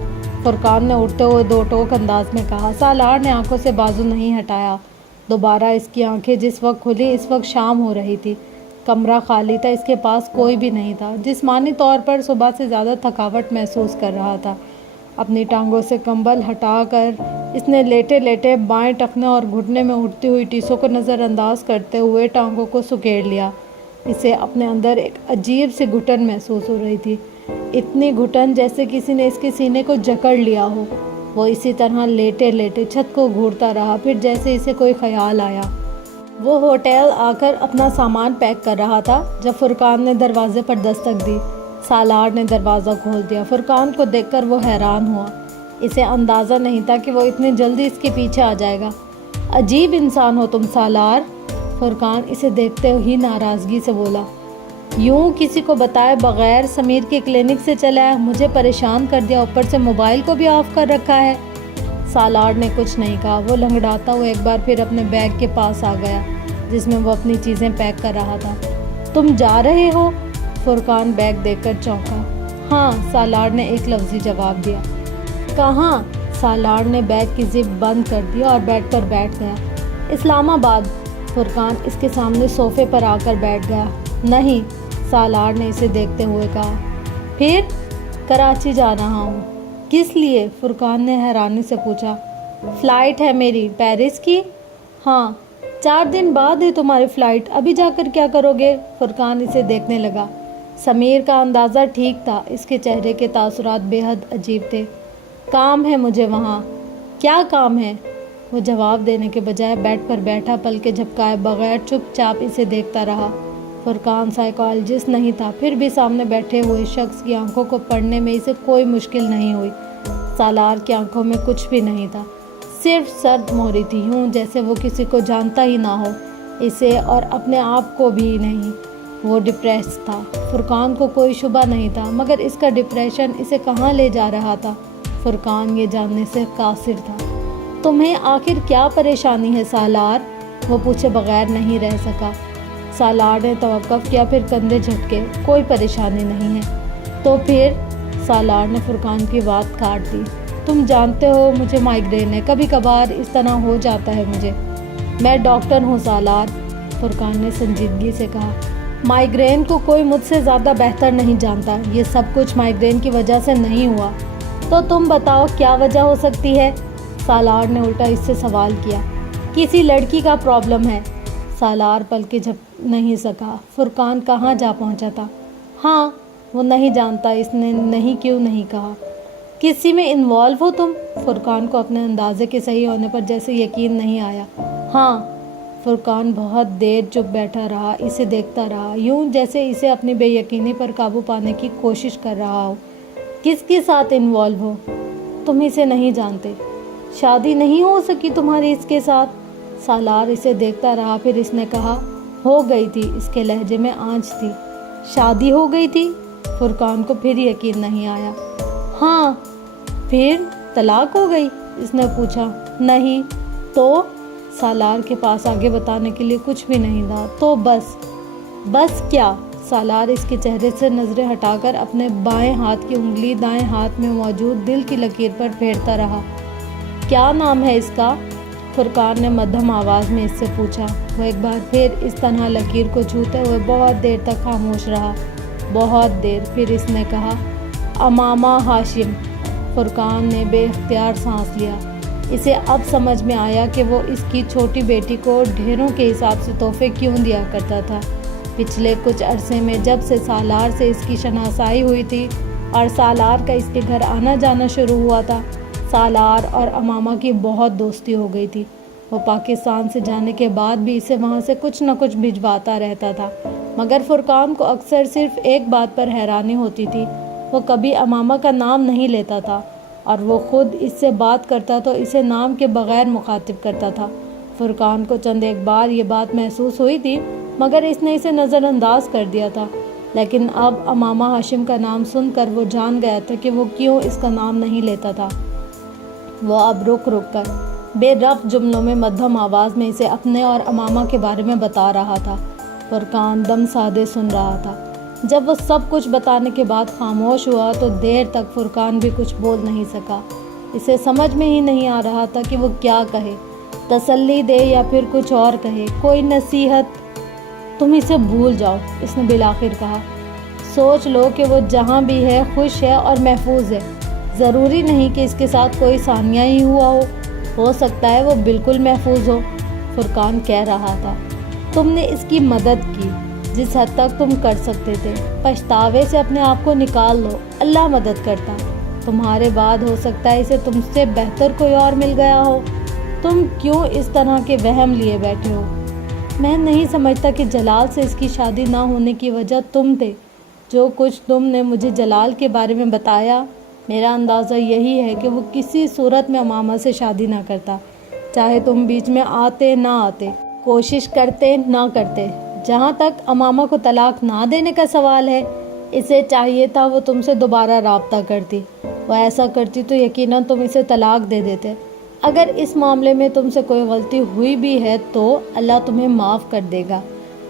فرقان نے اٹھتے ہوئے 2 ٹوک انداز میں کہا۔ سالار نے آنکھوں سے بازو نہیں ہٹایا۔ دوبارہ اس کی آنکھیں جس وقت کھلی، اس وقت شام ہو رہی تھی۔ کمرہ خالی تھا، اس کے پاس کوئی بھی نہیں تھا۔ جسمانی طور پر صبح سے زیادہ تھکاوٹ محسوس کر رہا تھا۔ اپنی ٹانگوں سے کمبل ہٹا کر اس نے لیٹے لیٹے بائیں ٹخنے اور گھٹنے میں اٹھتی ہوئی ٹیسوں کو نظر انداز کرتے ہوئے ٹانگوں کو سکیڑ لیا۔ اسے اپنے اندر ایک عجیب سی گھٹن محسوس ہو رہی تھی، اتنی گھٹن جیسے کسی نے اس کے سینے کو جکڑ لیا ہو۔ وہ اسی طرح لیٹے لیٹے چھت کو گھورتا رہا، پھر جیسے اسے کوئی خیال آیا۔ وہ ہوٹل آ کر اپنا سامان پیک کر رہا تھا جب فرقان نے دروازے پر دستک دی۔ سالار نے دروازہ کھول دیا۔ فرقان کو دیکھ کر وہ حیران ہوا، اسے اندازہ نہیں تھا کہ وہ اتنی جلدی اس کے پیچھے آ جائے گا۔ عجیب انسان ہو تم سالار، فرقان اسے دیکھتے ہی ناراضگی سے بولا۔ یوں کسی کو بتائے بغیر سمیر کے کلینک سے چلا ہے، مجھے پریشان کر دیا، اوپر سے موبائل کو بھی آف کر رکھا ہے۔ سالار نے کچھ نہیں کہا۔ وہ لنگڑاتا ہوا ایک بار پھر اپنے بیگ کے پاس آ گیا جس میں وہ اپنی چیزیں پیک کر رہا تھا۔ تم جا رہے ہو؟ فرقان بیگ دیکھ کر چونکا۔ ہاں، سالار نے ایک لفظی جواب دیا۔ کہاں؟ سالار نے بیگ کی زپ بند کر دیا اور بیٹھ پر بیٹھ گیا۔ اسلام آباد۔ فرقان اس کے سامنے صوفے پر آ کر بیٹھ گیا۔ نہیں، سالار نے اسے دیکھتے ہوئے کہا۔ پھر؟ کراچی جا رہا ہوں۔ کس لیے؟ فرقان نے حیرانی سے پوچھا۔ فلائٹ ہے میری، پیرس کی۔ ہاں، 4 دن بعد ہے تمہاری فلائٹ، ابھی جا کر کیا کرو گے؟ فرقان اسے دیکھنے لگا۔ سمیر کا اندازہ ٹھیک تھا، اس کے چہرے کے تاثرات بے حد عجیب تھے۔ کام ہے مجھے وہاں۔ کیا کام ہے؟ وہ جواب دینے کے بجائے بیڈ پر بیٹھا پلکیں جھپکائے بغیر چپ چاپ اسے دیکھتا رہا۔ فرقان سائیکالوجسٹ نہیں تھا، پھر بھی سامنے بیٹھے ہوئے شخص کی آنکھوں کو پڑھنے میں اسے کوئی مشکل نہیں ہوئی۔ سالار کی آنکھوں میں کچھ بھی نہیں تھا، صرف سرد مہری تھی، یوں جیسے وہ کسی کو جانتا ہی نہ ہو، اسے اور اپنے آپ کو بھی نہیں۔ وہ ڈپریس تھا، فرقان کو کوئی شبہ نہیں تھا، مگر اس کا ڈپریشن اسے کہاں لے جا رہا تھا فرقان یہ جاننے سے قاصر تھا۔ تمہیں آخر کیا پریشانی ہے سالار؟ وہ پوچھے بغیر نہیں رہ سکا۔ سالار نے توقف کیا، پھر کندھے جھٹکے۔ کوئی پریشانی نہیں ہے۔ تو پھر؟ سالار نے فرقان کی بات کاٹ دی۔ تم جانتے ہو مجھے مائیگرین ہے، کبھی کبھار اس طرح ہو جاتا ہے مجھے۔ میں ڈاکٹر ہوں سالار، فرقان نے سنجیدگی سے کہا۔ مائیگرین کو کوئی مجھ سے زیادہ بہتر نہیں جانتا، یہ سب کچھ مائیگرین کی وجہ سے نہیں ہوا۔ تو تم بتاؤ کیا وجہ ہو سکتی ہے؟ سالار نے الٹا اس سے سوال کیا۔ کسی لڑکی کا پرابلم ہے۔ سالار پلکیں جھپ نہیں سکا۔ فرقان کہاں جا پہنچا تھا؟ ہاں، وہ نہیں جانتا، اس نے نہیں کیوں نہیں کہا۔ کسی میں انوالو ہو تم؟ فرقان کو اپنے اندازے کے صحیح ہونے پر جیسے یقین نہیں آیا۔ ہاں۔ فرقان بہت دیر چپ بیٹھا رہا، اسے دیکھتا رہا، یوں جیسے اسے اپنی بے یقینی پر قابو پانے کی کوشش کر رہا ہو۔ کس کے ساتھ انوالو ہو؟ تم اسے نہیں جانتے۔ شادی نہیں ہو سکی تمہاری اس کے ساتھ؟ سالار اسے دیکھتا رہا، پھر اس نے کہا۔ ہو گئی تھی، اس کے لہجے میں آنچ تھی۔ شادی ہو گئی تھی؟ فرقان کو پھر یقین نہیں آیا۔ ہاں۔ پھر طلاق ہو گئی؟ اس نے پوچھا۔ نہیں۔ تو؟ سالار کے پاس آگے بتانے کے لیے کچھ بھی نہیں تھا۔ تو بس۔ بس کیا؟ سالار اس کے چہرے سے نظریں ہٹا کر اپنے بائیں ہاتھ کی انگلی دائیں ہاتھ میں موجود دل کی لکیر پر پھیرتا رہا۔ کیا نام ہے اس کا؟ فرقان نے مدھم آواز میں اس سے پوچھا۔ وہ ایک بار پھر اس طرح لکیر کو چھوتے ہوئے بہت دیر تک خاموش رہا، بہت دیر۔ پھر اس نے کہا، امامہ ہاشم۔ فرقان نے بے اختیار سانس لیا۔ اسے اب سمجھ میں آیا کہ وہ اس کی چھوٹی بیٹی کو ڈھیروں کے حساب سے تحفے کیوں دیا کرتا تھا۔ پچھلے کچھ عرصے میں جب سے سالار سے اس کی شناسائی ہوئی تھی اور سالار کا اس کے گھر آنا جانا شروع ہوا تھا، سالار اور امامہ کی بہت دوستی ہو گئی تھی۔ وہ پاکستان سے جانے کے بعد بھی اسے وہاں سے کچھ نہ کچھ بھجواتا رہتا تھا، مگر فرقان کو اکثر صرف ایک بات پر حیرانی ہوتی تھی، وہ کبھی امامہ کا نام نہیں لیتا تھا، اور وہ خود اس سے بات کرتا تو اسے نام کے بغیر مخاطب کرتا تھا۔ فرقان کو چند ایک بار یہ بات محسوس ہوئی تھی، مگر اس نے اسے نظر انداز کر دیا تھا، لیکن اب امامہ ہاشم کا نام سن کر وہ جان گیا تھا کہ وہ کیوں اس کا نام نہیں لیتا تھا۔ وہ اب رک رک کر بے ربط جملوں میں مدھم آواز میں اسے اپنے اور امامہ کے بارے میں بتا رہا تھا۔ فرقان دم سادے سن رہا تھا۔ جب وہ سب کچھ بتانے کے بعد خاموش ہوا تو دیر تک فرقان بھی کچھ بول نہیں سکا۔ اسے سمجھ میں ہی نہیں آ رہا تھا کہ وہ کیا کہے، تسلی دے یا پھر کچھ اور کہے، کوئی نصیحت۔ تم اسے بھول جاؤ، اس نے بالآخر کہا۔ سوچ لو کہ وہ جہاں بھی ہے خوش ہے اور محفوظ ہے، ضروری نہیں کہ اس کے ساتھ کوئی ثانیہ ہی ہوا ہو سکتا ہے وہ بالکل محفوظ ہو۔ فرقان کہہ رہا تھا، تم نے اس کی مدد کی جس حد تک تم کر سکتے تھے، پچھتاوے سے اپنے آپ کو نکال لو، اللہ مدد کرتا، تمہارے بعد ہو سکتا ہے اسے تم سے بہتر کوئی اور مل گیا ہو، تم کیوں اس طرح کے وہم لیے بیٹھے ہو؟ میں نہیں سمجھتا کہ جلال سے اس کی شادی نہ ہونے کی وجہ تم تھے۔ جو کچھ تم نے مجھے جلال کے بارے میں بتایا، میرا اندازہ یہی ہے کہ وہ کسی صورت میں امامہ سے شادی نہ کرتا، چاہے تم بیچ میں آتے نہ آتے، کوشش کرتے نہ کرتے۔ جہاں تک امامہ کو طلاق نہ دینے کا سوال ہے، اسے چاہیے تھا وہ تم سے دوبارہ رابطہ کرتی، وہ ایسا کرتی تو یقیناً تم اسے طلاق دے دیتے۔ اگر اس معاملے میں تم سے کوئی غلطی ہوئی بھی ہے تو اللہ تمہیں معاف کر دے گا،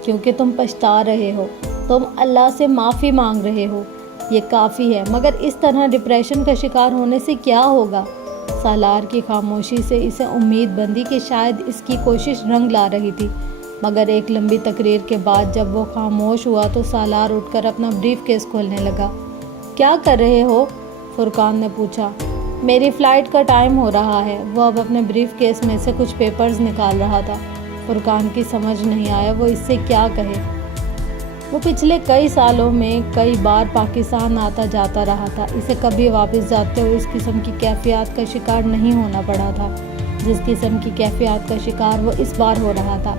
کیونکہ تم پچھتا رہے ہو، تم اللہ سے معافی مانگ رہے ہو، یہ کافی ہے۔ مگر اس طرح ڈپریشن کا شکار ہونے سے کیا ہوگا؟ سالار کی خاموشی سے اسے امید بندھی کہ شاید اس کی کوشش رنگ لا رہی تھی، مگر ایک لمبی تقریر کے بعد جب وہ خاموش ہوا تو سالار اٹھ کر اپنا بریف کیس کھولنے لگا۔ کیا کر رہے ہو؟ فرقان نے پوچھا۔ میری فلائٹ کا ٹائم ہو رہا ہے۔ وہ اب اپنے بریف کیس میں سے کچھ پیپرز نکال رہا تھا۔ فرقان کی سمجھ نہیں آیا وہ اس سے کیا کہے۔ وہ پچھلے کئی سالوں میں کئی بار پاکستان آتا جاتا رہا تھا، اسے کبھی واپس جاتے ہوئے اس قسم کی کیفیات کا شکار نہیں ہونا پڑا تھا جس قسم کی کیفیات کا شکار وہ اس بار ہو رہا تھا۔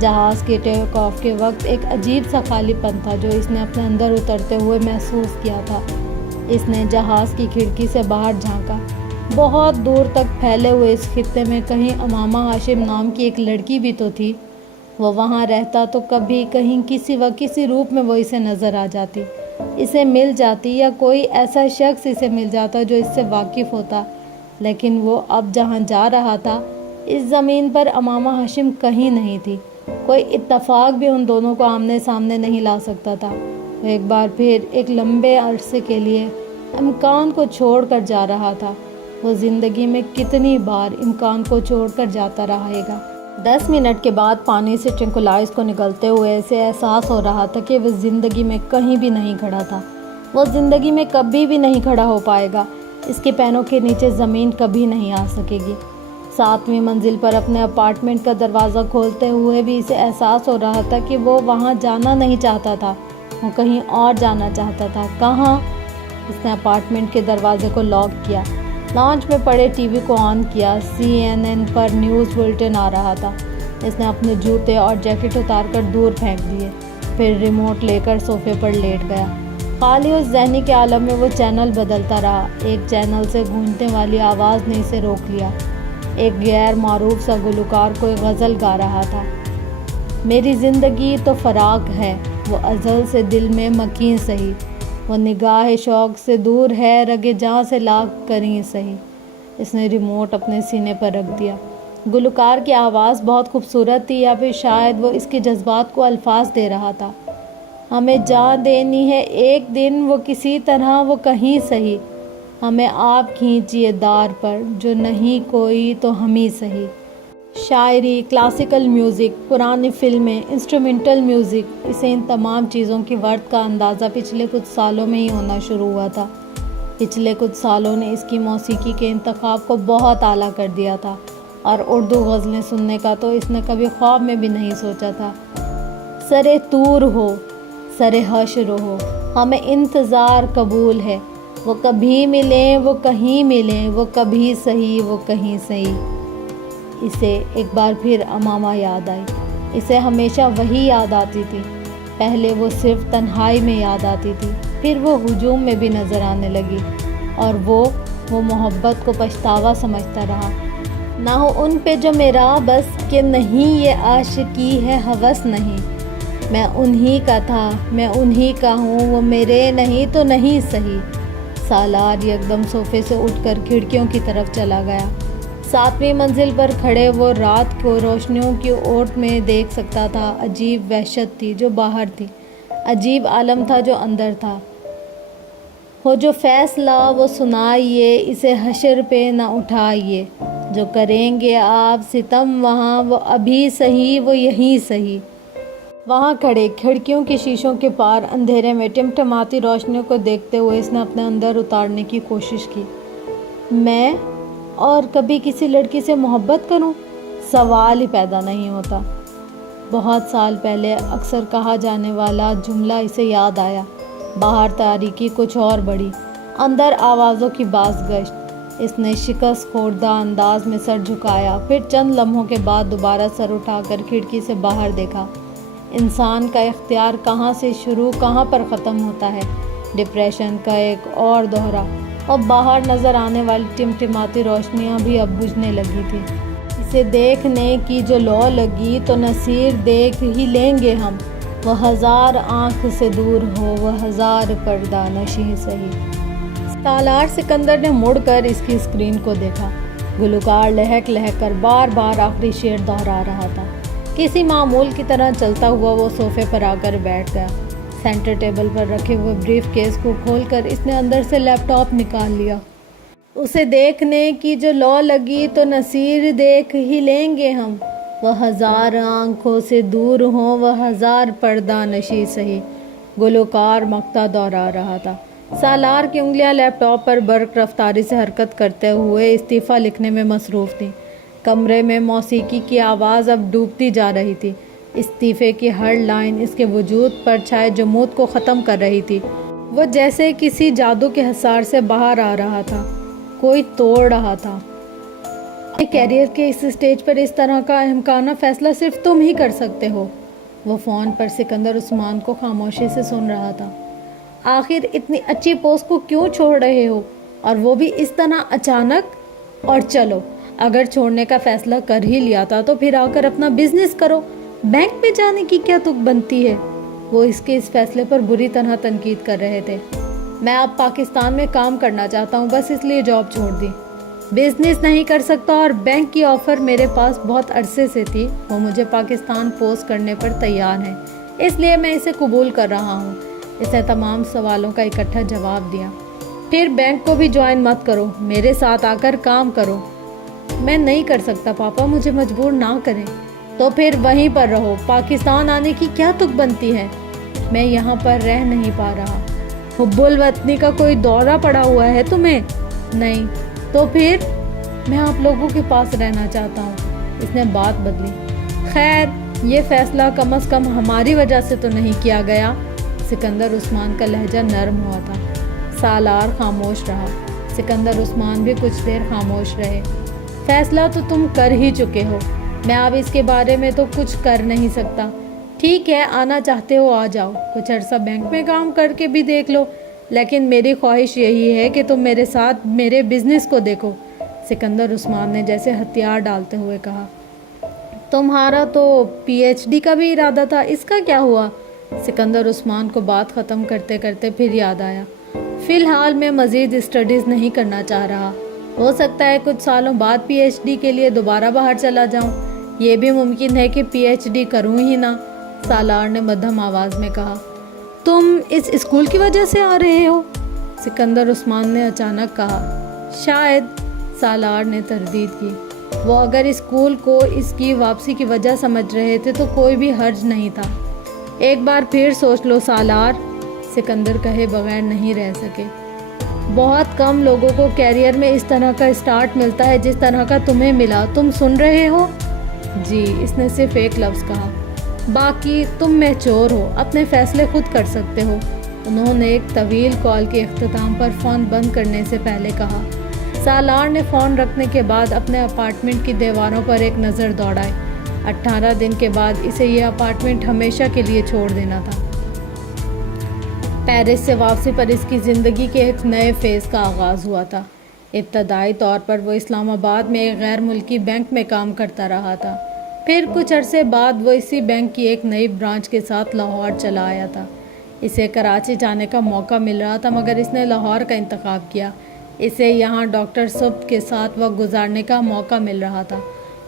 جہاز کے ٹیک آف کے وقت ایک عجیب سا خالی پن تھا جو اس نے اپنے اندر اترتے ہوئے محسوس کیا تھا۔ اس نے جہاز کی کھڑکی سے باہر جھانکا۔ بہت دور تک پھیلے ہوئے اس خطے میں کہیں امامہ ہاشم نام کی ایک لڑکی بھی تو تھی۔ وہ وہاں رہتا تو کبھی کہیں کسی وقت کسی روپ میں وہ اسے نظر آ جاتی، اسے مل جاتی، یا کوئی ایسا شخص اسے مل جاتا جو اس سے واقف ہوتا۔ لیکن وہ اب جہاں جا رہا تھا اس زمین پر امامہ ہاشم کہیں نہیں تھی۔ کوئی اتفاق بھی ان دونوں کو آمنے سامنے نہیں لا سکتا تھا۔ وہ ایک بار پھر ایک لمبے عرصے کے لیے امکان کو چھوڑ کر جا رہا تھا۔ وہ زندگی میں کتنی بار امکان کو چھوڑ کر جاتا رہے گا۔ 10 منٹ کے بعد پانی سے ٹرنکولائز کو نگلتے ہوئے اسے احساس ہو رہا تھا کہ وہ زندگی میں کہیں بھی نہیں کھڑا تھا، وہ زندگی میں کبھی بھی نہیں کھڑا ہو پائے گا، اس کے پینوں کے نیچے زمین کبھی نہیں آ سکے گی۔ 7ویں منزل پر اپنے اپارٹمنٹ کا دروازہ کھولتے ہوئے بھی اسے احساس ہو رہا تھا کہ وہ وہاں جانا نہیں چاہتا تھا، وہ کہیں اور جانا چاہتا تھا۔ کہاں؟ اس نے اپارٹمنٹ کے دروازے کو لاک کیا، لانچ میں پڑے ٹی وی کو آن کیا۔ CNN پر نیوز بلٹن آ رہا تھا۔ اس نے اپنے جوتے اور جیکٹ اتار کر دور پھینک دیے، پھر ریموٹ لے کر صوفے پر لیٹ گیا۔ خالی اس ذہنی کے عالم میں وہ چینل بدلتا رہا۔ ایک چینل سے گونجنے والی آواز نے اسے روک لیا۔ ایک غیر معروف سا گلوکار کوئی غزل گا رہا تھا۔ میری زندگی تو فراق ہے، وہ ازل سے دل میں مکیں سہی، وہ نگاہ شوق سے دور ہے، رگ جاں سے لاکھ کریں سہی۔ اس نے ریموٹ اپنے سینے پر رکھ دیا۔ گلوکار کی آواز بہت خوبصورت تھی، یا پھر شاید وہ اس کے جذبات کو الفاظ دے رہا تھا۔ ہمیں جان دینی ہے ایک دن، وہ کسی طرح وہ کہیں سہی، ہمیں آپ کھینچیے دار پر، جو نہیں کوئی تو ہم ہی سہی۔ شاعری، کلاسیکل میوزک، پرانی فلمیں، انسٹرومنٹل میوزک، اسے ان تمام چیزوں کی ورد کا اندازہ پچھلے کچھ سالوں میں ہی ہونا شروع ہوا تھا۔ پچھلے کچھ سالوں نے اس کی موسیقی کے انتخاب کو بہت اعلیٰ کر دیا تھا، اور اردو غزلیں سننے کا تو اس نے کبھی خواب میں بھی نہیں سوچا تھا۔ سرے طور ہو، سرے حشر ہو، ہمیں انتظار قبول ہے، وہ کبھی ملیں وہ کہیں ملیں، وہ کبھی سہی وہ کہیں سہی۔ اسے ایک بار پھر امامہ یاد آئی۔ اسے ہمیشہ وہی یاد آتی تھی۔ پہلے وہ صرف تنہائی میں یاد آتی تھی، پھر وہ ہجوم میں بھی نظر آنے لگی، اور وہ محبت کو پچھتاوا سمجھتا رہا۔ نہ ہو ان پہ جو میرا بس، کہ نہیں یہ عاشقی ہے ہوس نہیں، میں انہی کا تھا میں انہی کا ہوں، وہ میرے نہیں تو نہیں سہی۔ سالار یکدم صوفے سے اٹھ کر کھڑکیوں کی طرف چلا گیا۔ 7ویں منزل پر کھڑے وہ رات کو روشنیوں کی اوٹ میں دیکھ سکتا تھا۔ عجیب وحشت تھی جو باہر تھی، عجیب عالم تھا جو اندر تھا۔ ہو جو فیصلہ وہ سنائیے، اسے حشر پہ نہ اٹھائیے، جو کریں گے آپ ستم وہاں، وہ ابھی سہی وہ یہیں سہی۔ وہاں کھڑے کھڑکیوں کے شیشوں کے پار اندھیرے میں ٹمٹماتی روشنیوں کو دیکھتے ہوئے اس نے اپنے اندر اتارنے کی کوشش کی۔ میں اور کبھی کسی لڑکی سے محبت کروں؟ سوال ہی پیدا نہیں ہوتا۔ بہت سال پہلے اکثر کہا جانے والا جملہ اسے یاد آیا۔ باہر تاریکی کچھ اور بڑھی، اندر آوازوں کی باز گشت۔ اس نے شکست خوردہ انداز میں سر جھکایا، پھر چند لمحوں کے بعد دوبارہ سر اٹھا کر کھڑکی سے باہر دیکھا۔ انسان کا اختیار کہاں سے شروع کہاں پر ختم ہوتا ہے۔ ڈپریشن کا ایک اور دوہرا، اور باہر نظر آنے والی ٹمٹماتی روشنیاں بھی اب بجھنے لگی تھی۔ اسے دیکھنے کی جو لو لگی تو نصیر دیکھ ہی لیں گے ہم، وہ ہزار آنکھ سے دور ہو، وہ ہزار پردہ نشیں سہی۔ سالار سکندر نے مڑ کر اس کی اسکرین کو دیکھا۔ گلوکار لہک لہک کر بار بار آخری شعر دہرا رہا تھا۔ کسی معمول کی طرح چلتا ہوا وہ صوفے پر آ کر بیٹھ گیا۔ سینٹر ٹیبل پر رکھے ہوئے بریف کیس کو کھول کر اس نے اندر سے لیپ ٹاپ نکال لیا۔ اسے دیکھنے کی جو لو لگی تو نصیر دیکھ ہی لیں گے ہم، وہ ہزار آنکھوں سے دور ہوں، وہ ہزار پردہ نشیں سہی۔ گلوکار مقطع دہرا رہا تھا۔ سالار کی انگلیاں لیپ ٹاپ پر برق رفتاری سے حرکت کرتے ہوئے استعفیٰ لکھنے میں مصروف تھیں۔ کمرے میں موسیقی کی آواز اب ڈوبتی جا رہی تھی۔ استعفے کی ہر لائن اس کے وجود پر چھائے جمود کو ختم کر رہی تھی۔ وہ جیسے کسی جادو کے حصار سے باہر آ رہا تھا، کوئی توڑ رہا تھا۔ کیریئر کے اس سٹیج پر اس طرح کا احمقانہ فیصلہ صرف تم ہی کر سکتے ہو۔ وہ فون پر سکندر عثمان کو خاموشی سے سن رہا تھا۔ آخر اتنی اچھی پوسٹ کو کیوں چھوڑ رہے ہو، اور وہ بھی اس طرح اچانک؟ اور چلو اگر چھوڑنے کا فیصلہ کر ہی لیا تھا تو پھر آ کر اپنا بزنس کرو، بینک میں جانے کی کیا تک بنتی ہے؟ وہ اس کے اس فیصلے پر بری طرح تنقید کر رہے تھے۔ میں اب پاکستان میں کام کرنا چاہتا ہوں، بس اس لیے جاب چھوڑ دی۔ بزنس نہیں کر سکتا، اور بینک کی آفر میرے پاس بہت عرصے سے تھی، وہ مجھے پاکستان پوسٹ کرنے پر تیار ہیں، اس لیے میں اسے قبول کر رہا ہوں۔ اس نے تمام سوالوں کا اکٹھا جواب دیا۔ پھر بینک کو بھی جوائن مت کرو، میرے ساتھ آ کر کام کرو۔ میں نہیں کر سکتا پاپا، مجھے مجبور نہ کریں۔ تو پھر وہیں پر رہو، پاکستان آنے کی کیا تک بنتی ہے؟ میں یہاں پر رہ نہیں پا رہا۔ حب الوطنی کا کوئی دورہ پڑا ہوا ہے تمہیں؟ نہیں۔ تو پھر میں آپ لوگوں کے پاس رہنا چاہتا ہوں۔ اس نے بات بدلی۔ خیر، یہ فیصلہ کم از کم ہماری وجہ سے تو نہیں کیا گیا۔ سکندر عثمان کا لہجہ نرم ہوا تھا۔ سالار خاموش رہا۔ سکندر عثمان بھی کچھ دیر خاموش رہے۔ فیصلہ تو تم کر ہی چکے ہو، میں اب اس کے بارے میں تو کچھ کر نہیں سکتا۔ ٹھیک ہے، آنا چاہتے ہو آ جاؤ، کچھ عرصہ بینک میں کام کر کے بھی دیکھ لو، لیکن میری خواہش یہی ہے کہ تم میرے ساتھ میرے بزنس کو دیکھو۔ سکندر عثمان نے جیسے ہتھیار ڈالتے ہوئے کہا۔ تمہارا تو پی ایچ ڈی کا بھی ارادہ تھا، اس کا کیا ہوا؟ سکندر عثمان کو بات ختم کرتے کرتے پھر یاد آیا۔ فی الحال میں مزید اسٹڈیز نہیں کرنا چاہ رہا، ہو سکتا ہے کچھ سالوں بعد پی ایچ ڈی کے لیے دوبارہ باہر چلا جاؤں، یہ بھی ممکن ہے کہ پی ایچ ڈی کروں ہی نہ۔ سالار نے مدھم آواز میں کہا۔ تم اس اسکول کی وجہ سے آ رہے ہو؟ سکندر عثمان نے اچانک کہا۔ شاید، سالار نے تردید کی۔ وہ اگر اسکول کو اس کی واپسی کی وجہ سمجھ رہے تھے تو کوئی بھی حرج نہیں تھا۔ ایک بار پھر سوچ لو سالار، سکندر کہے بغیر نہیں رہ سکے۔ بہت کم لوگوں کو کیریئر میں اس طرح کا اسٹارٹ ملتا ہے جس طرح کا تمہیں ملا، تم سن رہے ہو؟ جی، اس نے صرف ایک لفظ کہا۔ باقی تم میچور ہو، اپنے فیصلے خود کر سکتے ہو، انہوں نے ایک طویل کال کے اختتام پر فون بند کرنے سے پہلے کہا۔ سالار نے فون رکھنے کے بعد اپنے اپارٹمنٹ کی دیواروں پر ایک نظر دوڑائی۔ 18 دن کے بعد اسے یہ اپارٹمنٹ ہمیشہ کے لیے چھوڑ دینا تھا۔ پیرس سے واپسی پر اس کی زندگی کے ایک نئے فیز کا آغاز ہوا تھا۔ ابتدائی طور پر وہ اسلام آباد میں ایک غیر ملکی بینک میں کام کرتا رہا تھا، پھر کچھ عرصے بعد وہ اسی بینک کی ایک نئی برانچ کے ساتھ لاہور چلا آیا تھا۔ اسے کراچی جانے کا موقع مل رہا تھا مگر اس نے لاہور کا انتخاب کیا۔ اسے یہاں ڈاکٹر سبت کے ساتھ وقت گزارنے کا موقع مل رہا تھا۔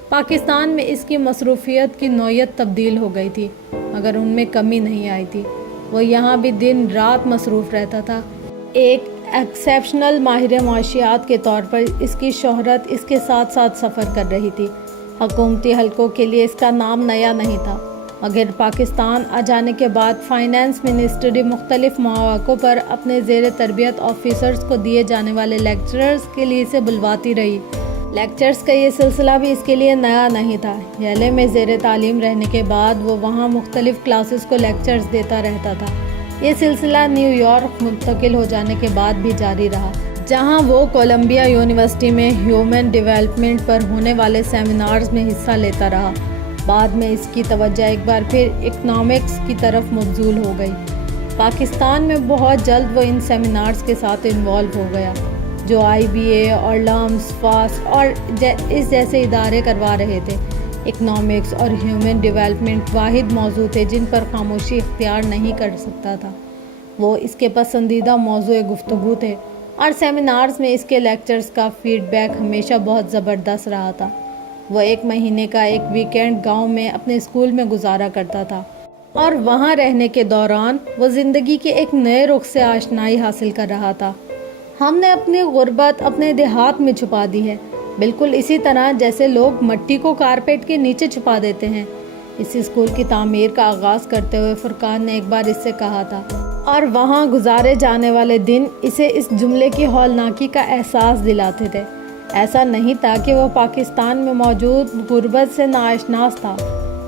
پاکستان میں اس کی مصروفیت کی نوعیت تبدیل ہو گئی تھی مگر ان میں کمی نہیں آئی تھی۔ وہ یہاں بھی دن رات مصروف رہتا تھا۔ ایک ایکسیپشنل ماہر معاشیات کے طور پر اس کی شہرت اس کے ساتھ ساتھ سفر کر رہی تھی۔ حکومتی حلقوں کے لیے اس کا نام نیا نہیں تھا۔ مگر پاکستان آ جانے کے بعد فائنانس منسٹری مختلف مواقع پر اپنے زیر تربیت آفیسرز کو دیے جانے والے لیکچرز کے لیے اسے بلواتی رہی۔ لیکچرز کا یہ سلسلہ بھی اس کے لیے نیا نہیں تھا۔ یلے میں زیر تعلیم رہنے کے بعد وہ وہاں مختلف کلاسز کو لیکچرز دیتا رہتا تھا۔ یہ سلسلہ نیو یارک منتقل ہو جانے کے بعد بھی جاری رہا، جہاں وہ کولمبیا یونیورسٹی میں ہیومن ڈیولپمنٹ پر ہونے والے سیمینارز میں حصہ لیتا رہا۔ بعد میں اس کی توجہ ایک بار پھر اکنامکس کی طرف مبذول ہو گئی۔ پاکستان میں بہت جلد وہ ان سیمینارز کے ساتھ انوالو ہو گیا جو IBA اور لمس فاسٹ اور اس جیسے ادارے کروا رہے تھے۔ اکنامکس اور ہیومن ڈیولپمنٹ واحد موضوع تھے جن پر خاموشی اختیار نہیں کر سکتا تھا۔ وہ اس کے پسندیدہ موضوع گفتگو تھے اور سیمینارز میں اس کے لیکچرز کا فیڈ بیک ہمیشہ بہت زبردست رہا تھا۔ وہ 1 مہینے کا ایک ویکینڈ گاؤں میں اپنے اسکول میں گزارا کرتا تھا اور وہاں رہنے کے دوران وہ زندگی کے ایک نئے رخ سے آشنائی حاصل کر رہا تھا۔ ہم نے اپنی غربت اپنے دیہات میں چھپا دی ہے، بالکل اسی طرح جیسے لوگ مٹی کو کارپیٹ کے نیچے چھپا دیتے ہیں۔ اس اسکول کی تعمیر کا آغاز کرتے ہوئے فرقان نے ایک بار اس سے کہا تھا، اور وہاں گزارے جانے والے دن اسے اس جملے کی ہولناکی کا احساس دلاتے تھے۔ ایسا نہیں تھا کہ وہ پاکستان میں موجود غربت سے ناآشنا تھا۔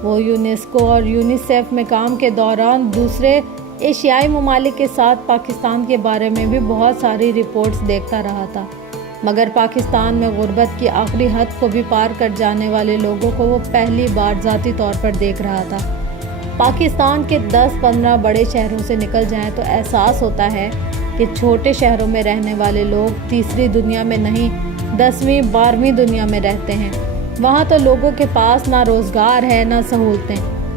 وہ یونیسکو اور یونیسیف میں کام کے دوران دوسرے ایشیائی ممالک کے ساتھ پاکستان کے بارے میں بھی بہت ساری رپورٹس دیکھتا رہا تھا، مگر پاکستان میں غربت کی آخری حد کو بھی پار کر جانے والے لوگوں کو وہ پہلی بار ذاتی طور پر دیکھ رہا تھا۔ پاکستان کے 10-15 بڑے شہروں سے نکل جائیں تو احساس ہوتا ہے کہ چھوٹے شہروں میں رہنے والے لوگ تیسری دنیا میں نہیں 10ویں-12ویں دنیا میں رہتے ہیں۔ وہاں تو لوگوں کے پاس نہ روزگار ہے نہ سہولتیں۔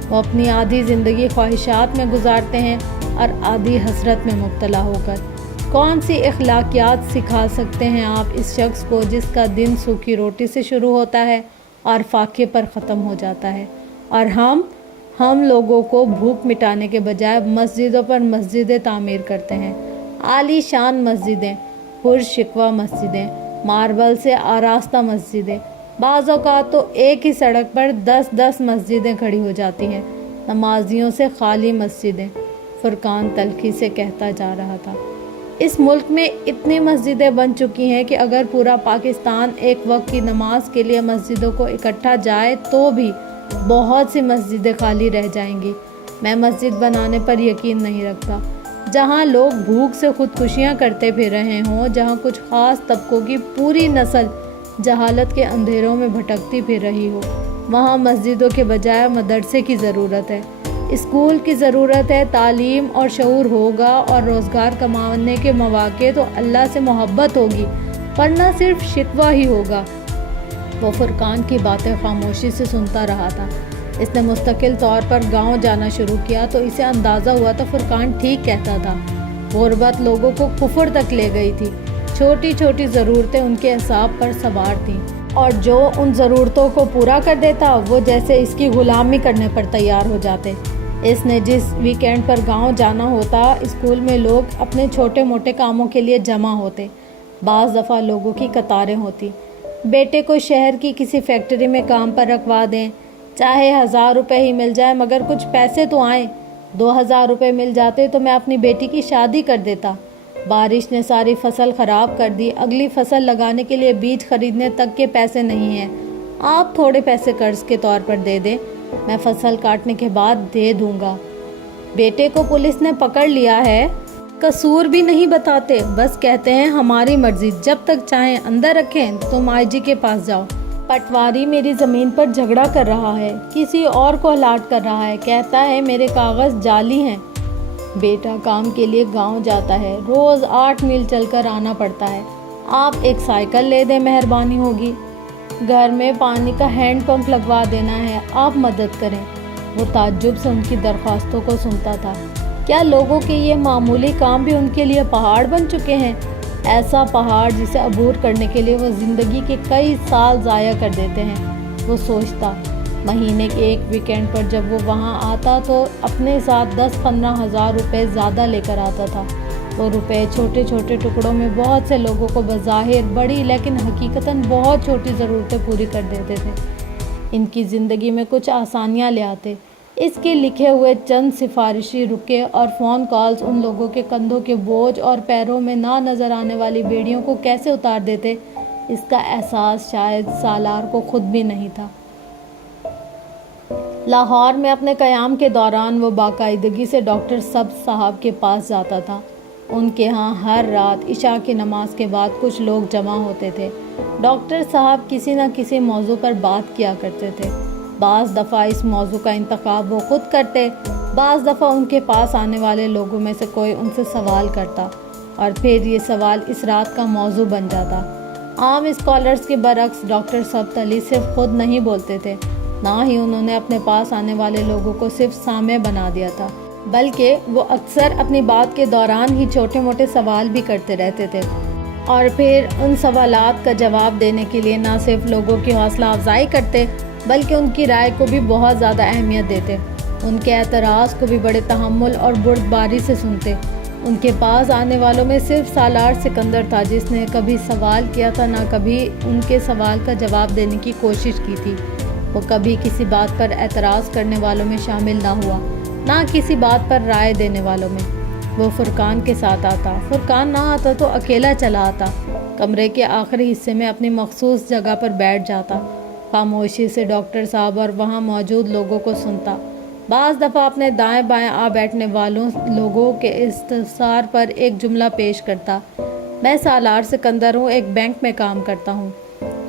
وہ اپنی آدھی زندگی خواہشات میں گزارتے ہیں اور آدھی حسرت میں مبتلا ہو کر۔ کون سی اخلاقیات سکھا سکتے ہیں آپ اس شخص کو جس کا دن سوکھی روٹی سے شروع ہوتا ہے اور فاقے پر ختم ہو جاتا ہے؟ اور ہم لوگوں کو بھوک مٹانے کے بجائے مسجدوں پر مسجدیں تعمیر کرتے ہیں، عالی شان مسجدیں، پرشکوہ مسجدیں، ماربل سے آراستہ مسجدیں۔ بعض اوقات تو ایک ہی سڑک پر 10 مسجدیں کھڑی ہو جاتی ہیں، نمازیوں سے خالی مسجدیں۔ فرقان تلخی سے کہتا جا رہا تھا، اس ملک میں اتنی مسجدیں بن چکی ہیں کہ اگر پورا پاکستان ایک وقت کی نماز کے لیے مسجدوں کو اکٹھا جائے تو بھی بہت سی مسجدیں خالی رہ جائیں گی۔ میں مسجد بنانے پر یقین نہیں رکھتا جہاں لوگ بھوک سے خودکشیاں کرتے پھر رہے ہوں، جہاں کچھ خاص طبقوں کی پوری نسل جہالت کے اندھیروں میں بھٹکتی پھر رہی ہو۔ وہاں مسجدوں کے بجائے مدرسے کی ضرورت ہے، اسکول کی ضرورت ہے۔ تعلیم اور شعور ہوگا اور روزگار کمانے کے مواقع تو اللہ سے محبت ہوگی، ورنہ صرف شکوہ ہی ہوگا۔ وہ فرقان کی باتیں خاموشی سے سنتا رہا تھا۔ اس نے مستقل طور پر گاؤں جانا شروع کیا تو اسے اندازہ ہوا تو فرقان ٹھیک کہتا تھا۔ غربت لوگوں کو کفر تک لے گئی تھی۔ چھوٹی چھوٹی ضرورتیں ان کے حساب پر سوار تھیں، اور جو ان ضرورتوں کو پورا کر دیتا وہ جیسے اس کی غلامی کرنے پر تیار ہو جاتے۔ اس نے جس ویکینڈ پر گاؤں جانا ہوتا، اسکول میں لوگ اپنے چھوٹے موٹے کاموں کے لیے جمع ہوتے۔ بعض دفعہ لوگوں کی قطاریں ہوتی۔ بیٹے کو شہر کی کسی فیکٹری میں کام پر رکھوا دیں، چاہے 1000 روپے ہی مل جائے مگر کچھ پیسے تو آئیں۔ 2000 روپے مل جاتے تو میں اپنی بیٹی کی شادی کر دیتا۔ بارش نے ساری فصل خراب کر دی، اگلی فصل لگانے کے لیے بیج خریدنے تک کے پیسے نہیں ہیں، آپ تھوڑے پیسے قرض کے طور پر دے دیں، میں فصل کاٹنے کے بعد دے دوں گا۔ بیٹے کو پولیس نے پکڑ لیا ہے، قصور بھی نہیں بتاتے، بس کہتے ہیں ہماری مرضی، جب تک چاہیں اندر رکھیں، تم IG کے پاس جاؤ۔ پٹواری میری زمین پر جھگڑا کر رہا ہے، کسی اور کو الاٹ کر رہا ہے، کہتا ہے میرے کاغذ جعلی ہیں۔ بیٹا کام کے لیے گاؤں جاتا ہے، روز 8 میل چل کر آنا پڑتا ہے، آپ ایک سائیکل لے دیں مہربانی ہوگی۔ گھر میں پانی کا ہینڈ پمپ لگوا دینا ہے، آپ مدد کریں۔ وہ تعجب سے ان کی درخواستوں کو سنتا تھا۔ کیا لوگوں کے یہ معمولی کام بھی ان کے لیے پہاڑ بن چکے ہیں؟ ایسا پہاڑ جسے عبور کرنے کے لیے وہ زندگی کے کئی سال ضائع کر دیتے ہیں۔ وہ سوچتا، مہینے کے ایک ویکینڈ پر جب وہ وہاں آتا تو اپنے ساتھ 10-15 ہزار روپے زیادہ لے کر آتا تھا۔ وہ روپے چھوٹے چھوٹے ٹکڑوں میں بہت سے لوگوں کو بظاہر بڑی لیکن حقیقتاً بہت چھوٹی ضرورتیں پوری کر دیتے تھے۔ ان کی زندگی میں کچھ آسانیاں لے آتے۔ اس کے لکھے ہوئے چند سفارشی رکے اور فون کالز ان لوگوں کے کندھوں کے بوجھ اور پیروں میں نہ نظر آنے والی بیڑیوں کو کیسے اتار دیتے، اس کا احساس شاید سالار کو خود بھی نہیں تھا۔ لاہور میں اپنے قیام کے دوران وہ باقاعدگی سے ڈاکٹر سبز صاحب کے پاس جاتا تھا۔ ان کے ہاں ہر رات عشاء کی نماز کے بعد کچھ لوگ جمع ہوتے تھے۔ ڈاکٹر صاحب کسی نہ کسی موضوع پر بات کیا کرتے تھے۔ بعض دفعہ اس موضوع کا انتخاب وہ خود کرتے، بعض دفعہ ان کے پاس آنے والے لوگوں میں سے کوئی ان سے سوال کرتا اور پھر یہ سوال اس رات کا موضوع بن جاتا۔ عام اسکالرز کے برعکس ڈاکٹر سبت علی صرف خود نہیں بولتے تھے، نہ ہی انہوں نے اپنے پاس آنے والے لوگوں کو صرف سامع بنا دیا تھا، بلکہ وہ اکثر اپنی بات کے دوران ہی چھوٹے موٹے سوال بھی کرتے رہتے تھے اور پھر ان سوالات کا جواب دینے کے لیے نہ صرف لوگوں کی حوصلہ افزائی کرتے بلکہ ان کی رائے کو بھی بہت زیادہ اہمیت دیتے، ان کے اعتراض کو بھی بڑے تحمل اور بردباری سے سنتے۔ ان کے پاس آنے والوں میں صرف سالار سکندر تھا جس نے کبھی سوال کیا تھا، نہ کبھی ان کے سوال کا جواب دینے کی کوشش کی تھی۔ وہ کبھی کسی بات پر اعتراض کرنے والوں میں شامل نہ ہوا، نہ کسی بات پر رائے دینے والوں میں۔ وہ فرقان کے ساتھ آتا، فرقان نہ آتا تو اکیلا چلا آتا، کمرے کے آخری حصے میں اپنی مخصوص جگہ پر بیٹھ جاتا، خاموشی سے ڈاکٹر صاحب اور وہاں موجود لوگوں کو سنتا۔ بعض دفعہ اپنے دائیں بائیں آ بیٹھنے والوں لوگوں کے استفسار پر ایک جملہ پیش کرتا، میں سالار سکندر ہوں، ایک بینک میں کام کرتا ہوں۔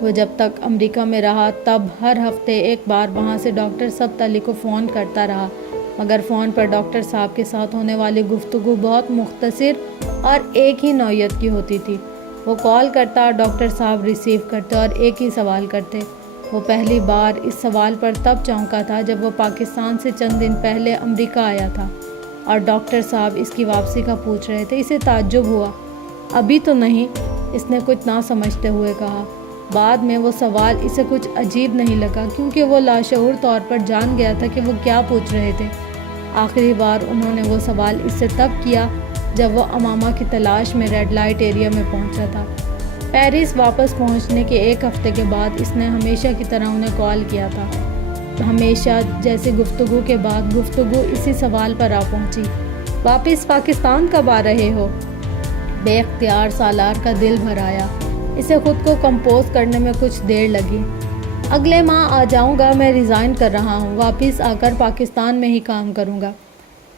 وہ جب تک امریکہ میں رہا تب ہر ہفتے ایک بار وہاں سے ڈاکٹر سبت علی کو فون کرتا رہا، مگر فون پر ڈاکٹر صاحب کے ساتھ ہونے والی گفتگو بہت مختصر اور ایک ہی نوعیت کی ہوتی تھی۔ وہ کال کرتا، ڈاکٹر صاحب ریسیو کرتے اور ایک ہی سوال کرتے۔ وہ پہلی بار اس سوال پر تب چونکا تھا جب وہ پاکستان سے چند دن پہلے امریکہ آیا تھا اور ڈاکٹر صاحب اس کی واپسی کا پوچھ رہے تھے۔ اسے تعجب ہوا۔ ابھی تو نہیں، اس نے کچھ نہ سمجھتے ہوئے کہا۔ بعد میں وہ سوال اسے کچھ عجیب نہیں لگا کیونکہ وہ لاشعور طور پر جان گیا تھا کہ وہ کیا پوچھ رہے تھے۔ آخری بار انہوں نے وہ سوال اس سے تب کیا جب وہ امامہ کی تلاش میں ریڈ لائٹ ایریا میں پہنچا تھا۔ پیرس واپس پہنچنے کے ایک ہفتے کے بعد اس نے ہمیشہ کی طرح انہیں کال کیا تھا۔ ہمیشہ جیسے گفتگو کے بعد گفتگو اسی سوال پر آ پہنچی، واپس پاکستان کب آ رہے ہو؟ بے اختیار سالار کا دل بھر آیا۔ اسے خود کو کمپوز کرنے میں کچھ دیر لگی۔ اگلے ماہ آ جاؤں گا، میں ریزائن کر رہا ہوں، واپس آ کر پاکستان میں ہی کام کروں گا۔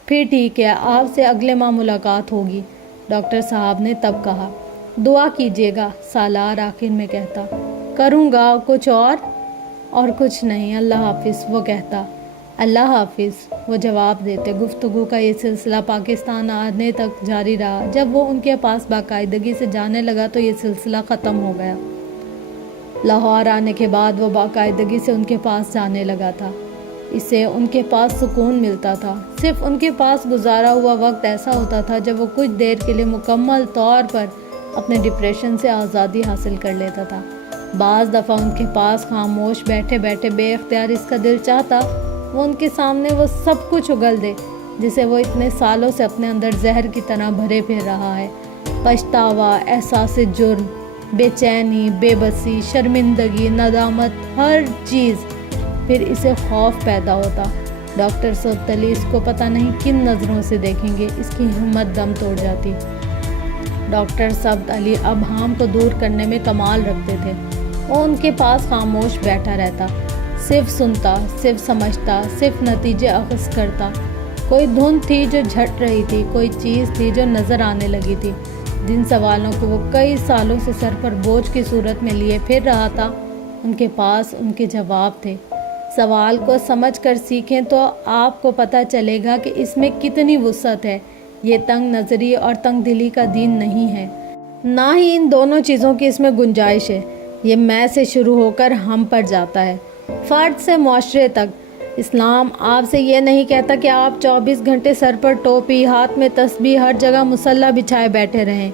پھر ٹھیک ہے، آپ سے اگلے ماہ ملاقات ہوگی، ڈاکٹر صاحب نے تب کہا۔ دعا کیجیے گا، سالار آخر میں کہتا۔ کروں گا، کچھ اور کچھ نہیں، اللہ حافظ، وہ کہتا۔ اللہ حافظ، وہ جواب دیتے۔ گفتگو کا یہ سلسلہ پاکستان آنے تک جاری رہا۔ جب وہ ان کے پاس باقاعدگی سے جانے لگا تو یہ سلسلہ ختم ہو گیا۔ لاہور آنے کے بعد وہ باقاعدگی سے ان کے پاس جانے لگا تھا۔ اسے ان کے پاس سکون ملتا تھا۔ صرف ان کے پاس گزارا ہوا وقت ایسا ہوتا تھا جب وہ کچھ دیر کے لیے مکمل طور پر اپنے ڈپریشن سے آزادی حاصل کر لیتا تھا۔ بعض دفعہ ان کے پاس خاموش بیٹھے بیٹھے بے اختیار اس کا دل چاہتا وہ ان کے سامنے وہ سب کچھ اگل دے جسے وہ اتنے سالوں سے اپنے اندر زہر کی طرح بھرے پھر رہا ہے۔ پچھتاوا، احساس جرم، بے چینی، بے بسی، شرمندگی، ندامت، ہر چیز۔ پھر اسے خوف پیدا ہوتا، ڈاکٹر سبت علی اس کو پتہ نہیں کن نظروں سے دیکھیں گے۔ اس کی ہمت دم توڑ جاتی۔ ڈاکٹر سبت علی ابہام کو دور کرنے میں کمال رکھتے تھے۔ وہ ان کے پاس خاموش بیٹھا رہتا، صرف سنتا، صرف سمجھتا، صرف نتیجے اخذ کرتا۔ کوئی دھن تھی جو جھٹ رہی تھی، کوئی چیز تھی جو نظر آنے لگی تھی۔ جن سوالوں کو وہ کئی سالوں سے سر پر بوجھ کی صورت میں لیے پھر رہا تھا، ان کے پاس ان کے جواب تھے۔ سوال کو سمجھ کر سیکھیں تو آپ کو پتہ چلے گا کہ اس میں کتنی وسعت ہے۔ یہ تنگ نظری اور تنگ دلی کا دین نہیں ہے، نہ ہی ان دونوں چیزوں کی اس میں گنجائش ہے۔ یہ میں سے شروع ہو کر ہم پر جاتا ہے، فرد سے معاشرے تک۔ اسلام آپ سے یہ نہیں کہتا کہ آپ 24 گھنٹے سر پر ٹوپی، ہاتھ میں تسبیح، ہر جگہ مصلی بچھائے بیٹھے رہیں،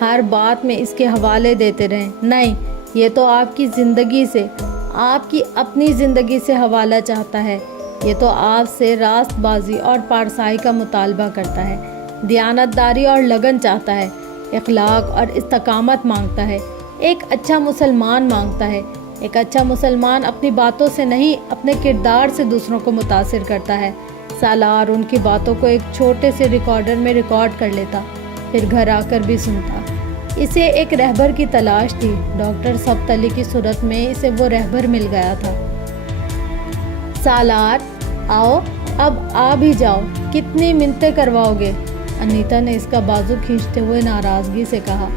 ہر بات میں اس کے حوالے دیتے رہیں۔ نہیں، یہ تو آپ کی زندگی سے، آپ کی اپنی زندگی سے حوالہ چاہتا ہے۔ یہ تو آپ سے راست بازی اور پارسائی کا مطالبہ کرتا ہے، دیانتداری اور لگن چاہتا ہے، اخلاق اور استقامت مانگتا ہے، ایک اچھا مسلمان مانگتا ہے۔ ایک اچھا مسلمان اپنی باتوں سے نہیں اپنے کردار سے دوسروں کو متاثر کرتا ہے۔ سالار ان کی باتوں کو ایک چھوٹے سے ریکارڈر میں ریکارڈ کر لیتا، پھر گھر آ کر بھی سنتا۔ اسے ایک رہبر کی تلاش تھی۔ ڈاکٹر سبت علی کی صورت میں اسے وہ رہبر مل گیا تھا۔ سالار آؤ، اب آ بھی جاؤ، کتنی منتیں کرواؤ گے؟ انیتا نے اس کا بازو کھینچتے ہوئے ناراضگی سے کہا۔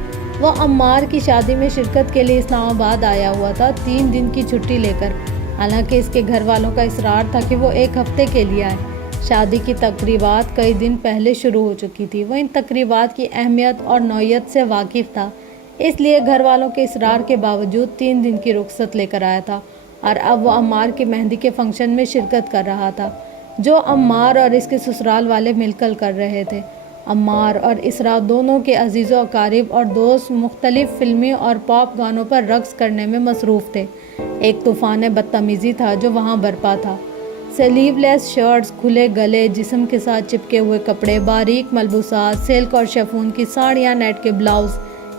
وہ عمار کی شادی میں شرکت کے لیے اسلام آباد آیا ہوا تھا 3 دن کی چھٹی لے کر، حالانکہ اس کے گھر والوں کا اصرار تھا کہ وہ 1 ہفتے کے لیے آئے۔ شادی کی تقریبات کئی دن پہلے شروع ہو چکی تھی۔ وہ ان تقریبات کی اہمیت اور نوعیت سے واقف تھا، اس لیے گھر والوں کے اصرار کے باوجود 3 دن کی رخصت لے کر آیا تھا، اور اب وہ عمار کی مہندی کے فنکشن میں شرکت کر رہا تھا جو عمار اور اس کے سسرال والے مل کر رہے تھے۔ عمار اور اسرا دونوں کے عزیز و اقارب اور دوست مختلف فلمی اور پاپ گانوں پر رقص کرنے میں مصروف تھے۔ ایک طوفان بدتمیزی تھا جو وہاں برپا تھا۔ سلیو لیس شرٹس، کھلے گلے، جسم کے ساتھ چپکے ہوئے کپڑے، باریک ملبوسات، سلک اور شیفون کی ساڑیاں، نیٹ کے بلاؤز۔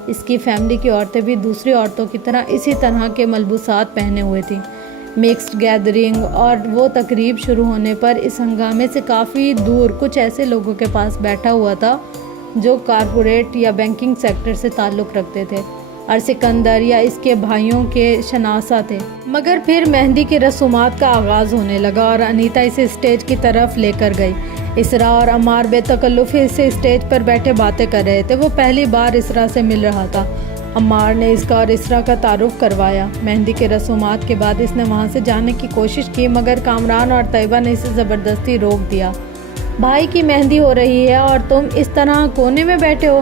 اس کی فیملی کی عورتیں بھی دوسری عورتوں کی طرح اسی طرح کے ملبوسات پہنے ہوئے تھیں۔ مکسڈ گیدرنگ اور وہ تقریب شروع ہونے پر اس ہنگامے سے کافی دور کچھ ایسے لوگوں کے پاس بیٹھا ہوا تھا جو کارپوریٹ یا بینکنگ سیکٹر سے تعلق رکھتے تھے اور سکندر یا اس کے بھائیوں کے شناسہ تھے۔ مگر پھر مہندی کی رسومات کا آغاز ہونے لگا اور انیتا اسے اسٹیج کی طرف لے کر گئی۔ اسرا اور عمار بے تکلف سے اسٹیج پر بیٹھے باتیں کر رہے تھے۔ وہ پہلی بار اسرا سے مل رہا تھا۔ عمار نے اس کا اور اسرا کا تعارف کروایا۔ مہندی کے رسومات کے بعد اس نے وہاں سے جانے کی کوشش کی، مگر کامران اور طیبہ نے اسے زبردستی روک دیا۔ بھائی کی مہندی ہو رہی ہے اور تم اس طرح کونے میں بیٹھے ہو؟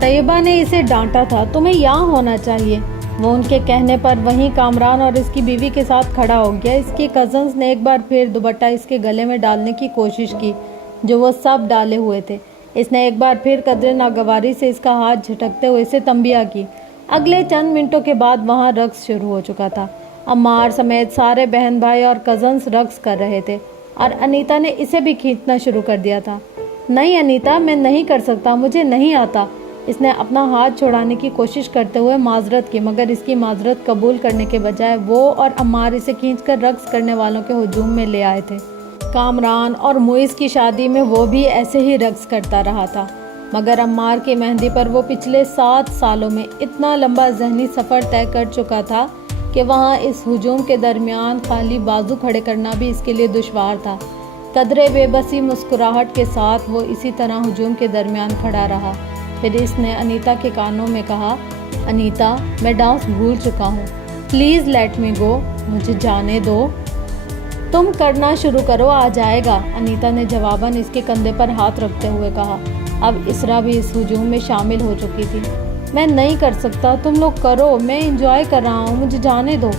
طیبہ نے اسے ڈانٹا تھا۔ تمہیں یہاں ہونا چاہیے۔ وہ ان کے کہنے پر وہیں کامران اور اس کی بیوی کے ساتھ کھڑا ہو گیا۔ اس کی کزنز نے ایک بار پھر دوپٹہ اس کے گلے میں ڈالنے کی کوشش کی جو وہ سب ڈالے ہوئے تھے۔ اس نے ایک بار پھر قدر ناگواری سے اس کا ہاتھ جھٹکتے ہوئے اسے تنبیہ کی۔ اگلے چند منٹوں کے بعد وہاں رقص شروع ہو چکا تھا۔ عمار سمیت سارے بہن بھائی اور کزنز رقص کر رہے تھے اور انیتا نے اسے بھی کھینچنا شروع کر دیا تھا۔ نہیں انیتا، میں نہیں کر سکتا، مجھے نہیں آتا۔ اس نے اپنا ہاتھ چھوڑانے کی کوشش کرتے ہوئے معذرت کی، مگر اس کی معذرت قبول کرنے کے بجائے وہ اور عمار اسے کھینچ کر رقص کرنے والوں کے ہجوم میں لے آئے تھے۔ کامران اور معیز کی شادی میں وہ بھی ایسے ہی رقص کرتا رہا تھا، مگر عمار کی مہندی پر وہ پچھلے 7 سالوں میں اتنا لمبا ذہنی سفر طے کر چکا تھا کہ وہاں اس ہجوم کے درمیان خالی بازو کھڑے کرنا بھی اس کے لیے دشوار تھا۔ قدرے بے بسی مسکراہٹ کے ساتھ وہ اسی طرح ہجوم کے درمیان کھڑا رہا۔ پھر اس نے انیتا کے کانوں میں کہا، انیتا، میں ڈانس بھول چکا ہوں، پلیز لیٹ می گو، مجھے جانے دو۔ تم کرنا شروع کرو، آ جائے گا، انیتا نے جواباً اس کے کندھے پر ہاتھ رکھتے ہوئے کہا۔ اب اسرا بھی اس ہجوم میں شامل ہو چکی تھی۔ میں نہیں کر سکتا، تم لوگ کرو، میں انجوائے کر رہا ہوں، مجھے جانے دو۔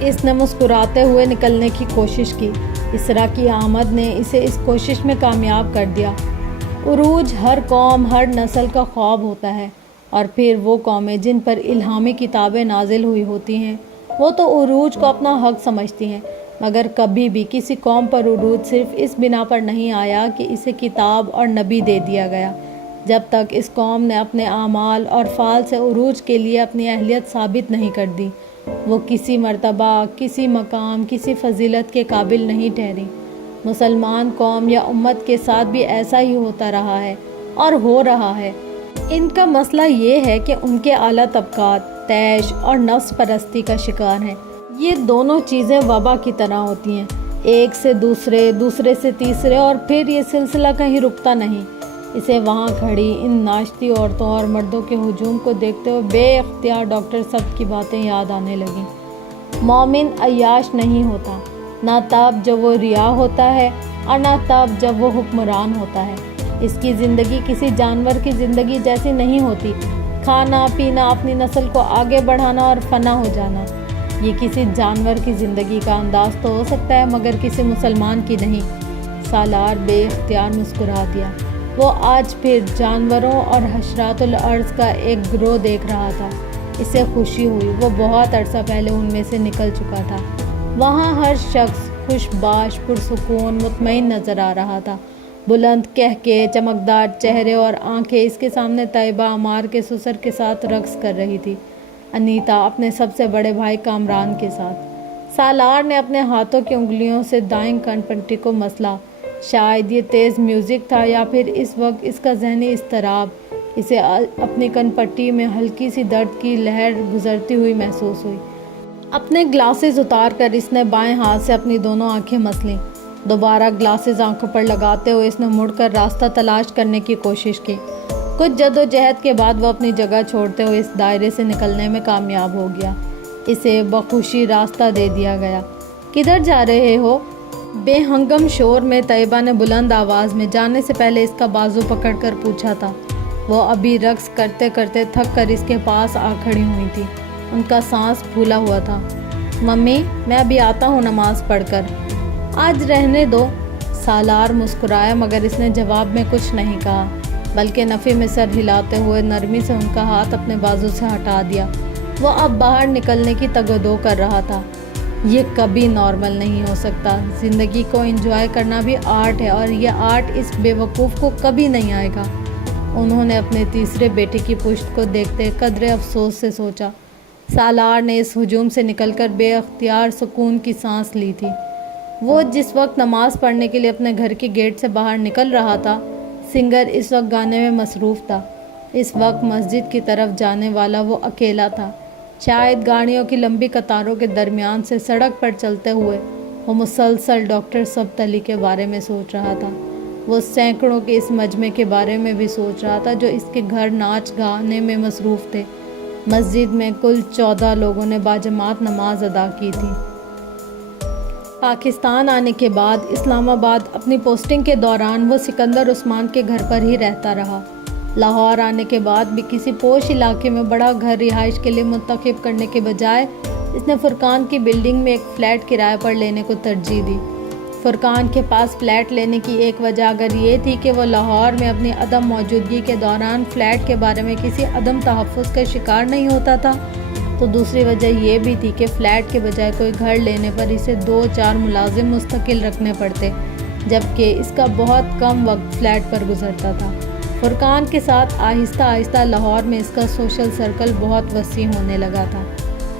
اس نے مسکراتے ہوئے نکلنے کی کوشش کی۔ اسرا کی آمد نے اسے اس کوشش میں کامیاب کر دیا۔ عروج ہر قوم، ہر نسل کا خواب ہوتا ہے، اور پھر وہ قومیں جن پر الہامی کتابیں نازل ہوئی ہوتی ہیں وہ تو عروج کو اپنا حق سمجھتی ہیں، مگر کبھی بھی کسی قوم پر عروج صرف اس بنا پر نہیں آیا کہ اسے کتاب اور نبی دے دیا گیا۔ جب تک اس قوم نے اپنے اعمال اور فعال سے عروج کے لیے اپنی اہلیت ثابت نہیں کر دی، وہ کسی مرتبہ، کسی مقام، کسی فضیلت کے قابل نہیں ٹھہری۔ مسلمان قوم یا امت کے ساتھ بھی ایسا ہی ہوتا رہا ہے اور ہو رہا ہے۔ ان کا مسئلہ یہ ہے کہ ان کے اعلیٰ طبقات طیش اور نفس پرستی کا شکار ہیں۔ یہ دونوں چیزیں وبا کی طرح ہوتی ہیں، ایک سے دوسرے، دوسرے سے تیسرے، اور پھر یہ سلسلہ کہیں رکتا نہیں۔ اسے وہاں کھڑی ان ناشتی عورتوں اور مردوں کے ہجوم کو دیکھتے ہوئے بے اختیار ڈاکٹر سبت کی باتیں یاد آنے لگیں۔ مومن عیاش نہیں ہوتا، نہ تب جب وہ ریا ہوتا ہے اور نہ تب جب وہ حکمران ہوتا ہے۔ اس کی زندگی کسی جانور کی زندگی جیسی نہیں ہوتی، کھانا پینا، اپنی نسل کو آگے بڑھانا اور فنا ہو جانا۔ یہ کسی جانور کی زندگی کا انداز تو ہو سکتا ہے، مگر کسی مسلمان کی نہیں۔ سالار بے اختیار مسکرا دیا۔ وہ آج پھر جانوروں اور حشرات الارض کا ایک گروہ دیکھ رہا تھا۔ اسے خوشی ہوئی، وہ بہت عرصہ پہلے ان میں سے نکل چکا تھا۔ وہاں ہر شخص خوش باش، پرسکون، مطمئن نظر آ رہا تھا۔ بلند کہکے، چمکدار چہرے اور آنکھیں۔ اس کے سامنے طیبہ عمار کے سسر کے ساتھ رقص کر رہی تھی۔ انیتا اپنے سب سے بڑے بھائی کامران کے ساتھ۔ سالار نے اپنے ہاتھوں کی انگلیوں سے دائیں کن پٹی کو مسلا۔ شاید یہ تیز میوزک تھا یا پھر اس وقت اس کا ذہنی اضطراب اسے اپنی کن پٹی میں ہلکی سی درد کی لہر گزرتی ہوئی محسوس ہوئی۔ اپنے گلاسز اتار کر اس نے بائیں ہاتھ سے اپنی دونوں آنکھیں مسلیں۔ دوبارہ گلاسز آنکھوں پر لگاتے ہوئے اس نے مڑ کر راستہ تلاش کرنے کی کوشش کی۔ کچھ جدوجہد کے بعد وہ اپنی جگہ چھوڑتے ہوئے اس دائرے سے نکلنے میں کامیاب ہو گیا۔ اسے بخوشی راستہ دے دیا گیا۔ کدھر جا رہے ہو؟ بے ہنگم شور میں طیبہ نے بلند آواز میں جانے سے پہلے اس کا بازو پکڑ کر پوچھا تھا۔ وہ ابھی رقص کرتے کرتے تھک کر اس کے پاس آ کھڑی ہوئی تھی۔ ان کا سانس پھولا ہوا تھا۔ ممی، میں ابھی آتا ہوں نماز پڑھ کر۔ آج رہنے دو۔ سالار مسکرایا مگر اس نے جواب میں کچھ نہیں کہا، بلکہ نفی میں سر ہلاتے ہوئے نرمی سے ان کا ہاتھ اپنے بازو سے ہٹا دیا۔ وہ اب باہر نکلنے کی تگ و دو کر رہا تھا۔ یہ کبھی نارمل نہیں ہو سکتا۔ زندگی کو انجوائے کرنا بھی آرٹ ہے اور یہ آرٹ اس بے وقوف کو کبھی نہیں آئے گا۔ انہوں نے اپنے تیسرے بیٹے کی پشت کو دیکھتے قدرے افسوس سے سوچا۔ سالار نے اس ہجوم سے نکل کر بے اختیار سکون کی سانس لی تھی۔ وہ جس وقت نماز پڑھنے کے لیے اپنے گھر کے گیٹ سے باہر نکل رہا تھا، سنگر اس وقت گانے میں مصروف تھا۔ اس وقت مسجد کی طرف جانے والا وہ اکیلا تھا۔ شاید گاڑیوں کی لمبی قطاروں کے درمیان سے سڑک پر چلتے ہوئے وہ مسلسل ڈاکٹر سبتلی کے بارے میں سوچ رہا تھا۔ وہ سینکڑوں کے اس مجمع کے بارے میں بھی سوچ رہا تھا جو اس کے گھر ناچ گانے میں مصروف تھے۔ مسجد میں کل 14 لوگوں نے باجماعت نماز ادا کی تھی۔ پاکستان آنے کے بعد اسلام آباد اپنی پوسٹنگ کے دوران وہ سکندر عثمان کے گھر پر ہی رہتا رہا۔ لاہور آنے کے بعد بھی کسی پوش علاقے میں بڑا گھر رہائش کے لیے منتخب کرنے کے بجائے اس نے فرقان کی بلڈنگ میں ایک فلیٹ کرائے پر لینے کو ترجیح دی۔ فرقان کے پاس فلیٹ لینے کی ایک وجہ اگر یہ تھی کہ وہ لاہور میں اپنی عدم موجودگی کے دوران فلیٹ کے بارے میں کسی عدم تحفظ کا شکار نہیں ہوتا تھا، تو دوسری وجہ یہ بھی تھی کہ فلیٹ کے بجائے کوئی گھر لینے پر اسے 2-4 ملازم مستقل رکھنے پڑتے، جبکہ اس کا بہت کم وقت فلیٹ پر گزرتا تھا۔ فرقان کے ساتھ آہستہ آہستہ لاہور میں اس کا سوشل سرکل بہت وسیع ہونے لگا تھا۔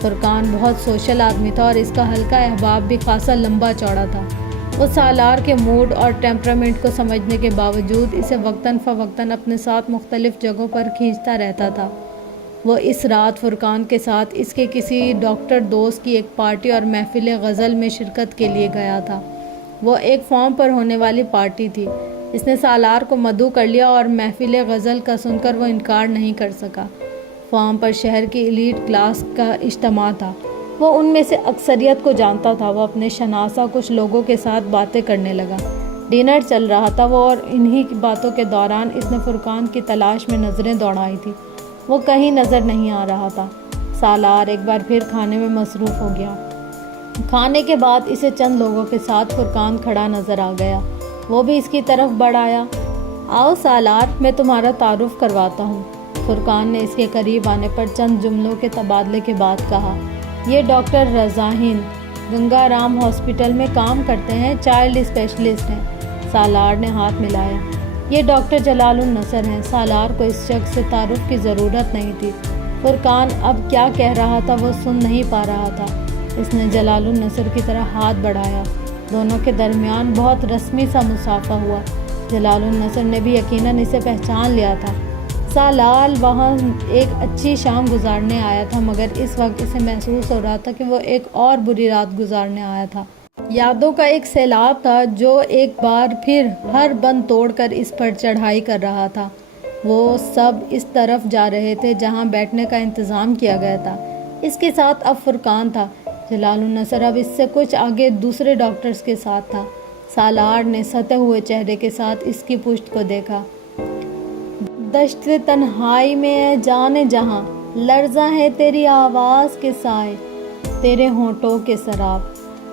فرقان بہت سوشل آدمی تھا اور اس کا حلقہ احباب بھی خاصا لمبا چوڑا تھا۔ وہ سالار کے موڈ اور ٹیمپرامنٹ کو سمجھنے کے باوجود اسے وقتاً فوقتاً اپنے ساتھ مختلف جگہوں پر کھینچتا رہتا تھا۔ وہ اس رات فرقان کے ساتھ اس کے کسی ڈاکٹر دوست کی ایک پارٹی اور محفل غزل میں شرکت کے لیے گیا تھا۔ وہ ایک فارم پر ہونے والی پارٹی تھی۔ اس نے سالار کو مدعو کر لیا اور محفل غزل کا سن کر وہ انکار نہیں کر سکا۔ فارم پر شہر کی ایلیٹ کلاس کا اجتماع تھا۔ وہ ان میں سے اکثریت کو جانتا تھا۔ وہ اپنے شناسا کچھ لوگوں کے ساتھ باتیں کرنے لگا۔ ڈنر چل رہا تھا وہ اور انہی باتوں کے دوران اس نے فرقان کی تلاش میں نظریں دوڑائی تھی۔ وہ کہیں نظر نہیں آ رہا تھا۔ سالار ایک بار پھر کھانے میں مصروف ہو گیا۔ کھانے کے بعد اسے چند لوگوں کے ساتھ فرقان کھڑا نظر آ گیا۔ وہ بھی اس کی طرف بڑھ آیا۔ آؤ سالار، میں تمہارا تعارف کرواتا ہوں۔ فرقان نے اس کے قریب آنے پر چند جملوں کے تبادلے کے بعد کہا، یہ ڈاکٹر رضا ہند گنگا رام ہاسپٹل میں کام کرتے ہیں، چائلڈ اسپیشلسٹ ہیں۔ سالار نے ہاتھ ملایا۔ یہ ڈاکٹر جلال النصر ہیں۔ سالار کو اس شخص سے تعارف کی ضرورت نہیں تھی۔ فرقان اب کیا کہہ رہا تھا وہ سن نہیں پا رہا تھا۔ اس نے جلال النصر کی طرح ہاتھ بڑھایا۔ دونوں کے درمیان بہت رسمی سا مصافحہ ہوا۔ جلال النصر نے بھی یقیناً اسے پہچان لیا تھا۔ سالار وہاں ایک اچھی شام گزارنے آیا تھا مگر اس وقت اسے محسوس ہو رہا تھا کہ وہ ایک اور بری رات گزارنے آیا تھا۔ یادوں کا ایک سیلاب تھا جو ایک بار پھر ہر بند توڑ کر اس پر چڑھائی کر رہا تھا۔ وہ سب اس طرف جا رہے تھے جہاں بیٹھنے کا انتظام کیا گیا تھا۔ اس کے ساتھ اب فرقان تھا۔ جلال النصر اب اس سے کچھ آگے دوسرے ڈاکٹرز کے ساتھ تھا۔ سالار نے ستے ہوئے چہرے کے ساتھ اس کی پشت کو دیکھا۔ دشت تنہائی میں جانے جہاں لرزاں ہے تیری آواز کے سائے، تیرے ہونٹوں کے سراب۔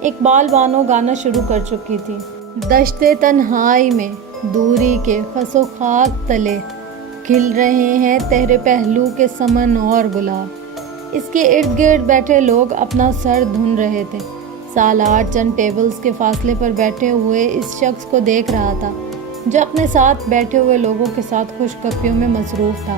اقبال بانو گانا شروع کر چکی تھی۔ دشت تنہائی میں دوری کے خس و خاک تلے کھل رہے ہیں تیرے پہلو کے سمن اور گلاب۔ اس کے ارد گرد بیٹھے لوگ اپنا سر دھن رہے تھے۔ سالار چند ٹیبلز کے فاصلے پر بیٹھے ہوئے اس شخص کو دیکھ رہا تھا جو اپنے ساتھ بیٹھے ہوئے لوگوں کے ساتھ خوش گپیوں میں مصروف تھا۔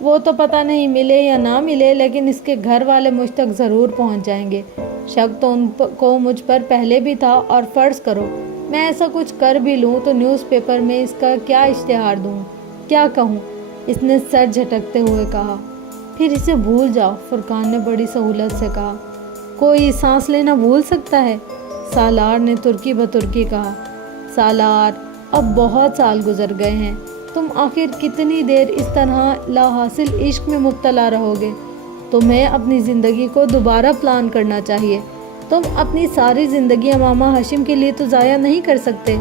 وہ تو پتہ نہیں ملے یا نہ ملے، لیکن اس کے گھر والے مجھ تک ضرور پہنچ جائیں گے۔ شک تو ان کو مجھ پر پہلے بھی تھا، اور فرض کرو میں ایسا کچھ کر بھی لوں تو نیوز پیپر میں اس کا کیا اشتہار دوں، کیا کہوں؟ اس نے سر جھٹکتے ہوئے کہا۔ پھر اسے بھول جاؤ، فرقان نے بڑی سہولت سے کہا۔ کوئی سانس لینا بھول سکتا ہے؟ سالار نے ترکی بترکی کہا۔ سالار، اب بہت سال گزر گئے ہیں، تم آخر کتنی دیر اس طرح لا حاصل عشق میں مبتلا رہو گے؟ تمہیں اپنی زندگی کو دوبارہ پلان کرنا چاہیے۔ تم اپنی ساری زندگی امامہ ہاشم کے لیے تو ضائع نہیں کر سکتے۔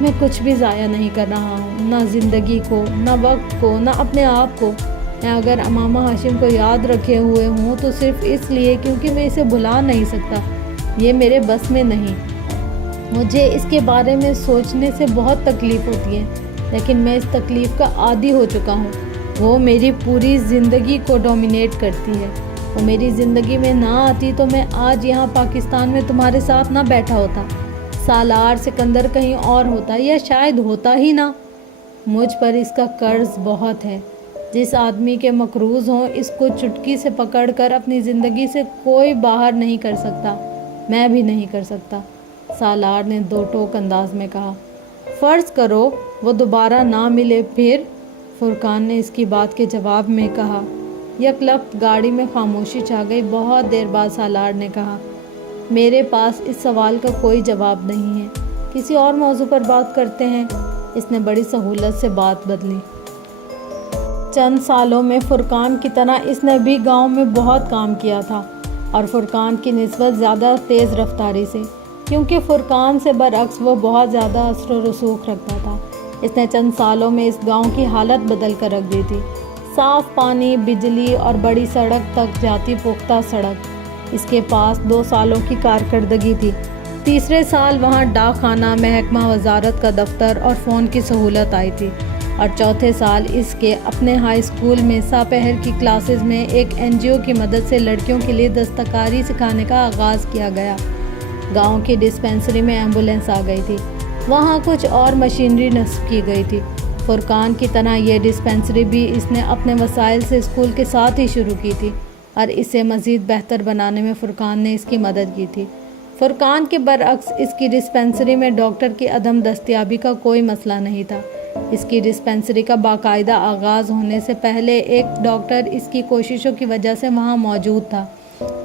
میں کچھ بھی ضائع نہیں کر رہا ہوں، نہ زندگی کو، نہ وقت کو، نہ اپنے آپ کو۔ میں اگر امامہ ہاشم کو یاد رکھے ہوئے ہوں تو صرف اس لیے کیونکہ میں اسے بھلا نہیں سکتا، یہ میرے بس میں نہیں۔ مجھے اس کے بارے میں سوچنے سے بہت تکلیف ہوتی ہے، لیکن میں اس تکلیف کا عادی ہو چکا ہوں۔ وہ میری پوری زندگی کو ڈومینیٹ کرتی ہے۔ وہ میری زندگی میں نہ آتی تو میں آج یہاں پاکستان میں تمہارے ساتھ نہ بیٹھا ہوتا۔ سالار سکندر کہیں اور ہوتا، یا شاید ہوتا ہی نہ۔ مجھ پر اس کا قرض بہت ہے۔ جس آدمی کے مقروض ہوں، اس کو چٹکی سے پکڑ کر اپنی زندگی سے کوئی باہر نہیں کر سکتا، میں بھی نہیں کر سکتا۔ سالار نے دو ٹوک انداز میں کہا۔ فرض کرو وہ دوبارہ نہ ملے، پھر؟ فرقان نے اس کی بات کے جواب میں کہا۔ یک لخت گاڑی میں خاموشی چھا گئی۔ بہت دیر بعد سالار نے کہا، میرے پاس اس سوال کا کوئی جواب نہیں ہے، کسی اور موضوع پر بات کرتے ہیں۔ اس نے بڑی سہولت سے بات بدلی۔ چند سالوں میں فرقان کی طرح اس نے بھی گاؤں میں بہت کام کیا تھا، اور فرقان کی نسبت زیادہ تیز رفتاری سے، کیونکہ فرقان سے برعکس وہ بہت زیادہ اثر و رسوخ رکھتا تھا۔ اس نے چند سالوں میں اس گاؤں کی حالت بدل کر رکھ دی تھی۔ صاف پانی، بجلی اور بڑی سڑک تک جاتی پختہ سڑک۔ اس کے پاس 2 سالوں کی کارکردگی تھی۔ تیسرے سال وہاں ڈاک خانہ، محکمہ وزارت کا دفتر اور فون کی سہولت آئی تھی، اور چوتھے سال اس کے اپنے ہائی اسکول میں ساپہر کی کلاسز میں ایک NGO کی مدد سے لڑکیوں کے لیے دستکاری سکھانے کا آغاز کیا گیا۔ گاؤں کی ڈسپنسری میں ایمبولینس آ گئی تھی، وہاں کچھ اور مشینری نصب کی گئی تھی۔ فرقان کی طرح یہ ڈسپنسری بھی اس نے اپنے وسائل سے اسکول کے ساتھ ہی شروع کی تھی، اور اسے مزید بہتر بنانے میں فرقان نے اس کی مدد کی تھی۔ فرقان کے برعکس اس کی ڈسپنسری میں ڈاکٹر کی عدم دستیابی کا کوئی مسئلہ نہیں تھا۔ اس کی ڈسپنسری کا باقاعدہ آغاز ہونے سے پہلے ایک ڈاکٹر اس کی کوششوں کی وجہ سے وہاں موجود تھا۔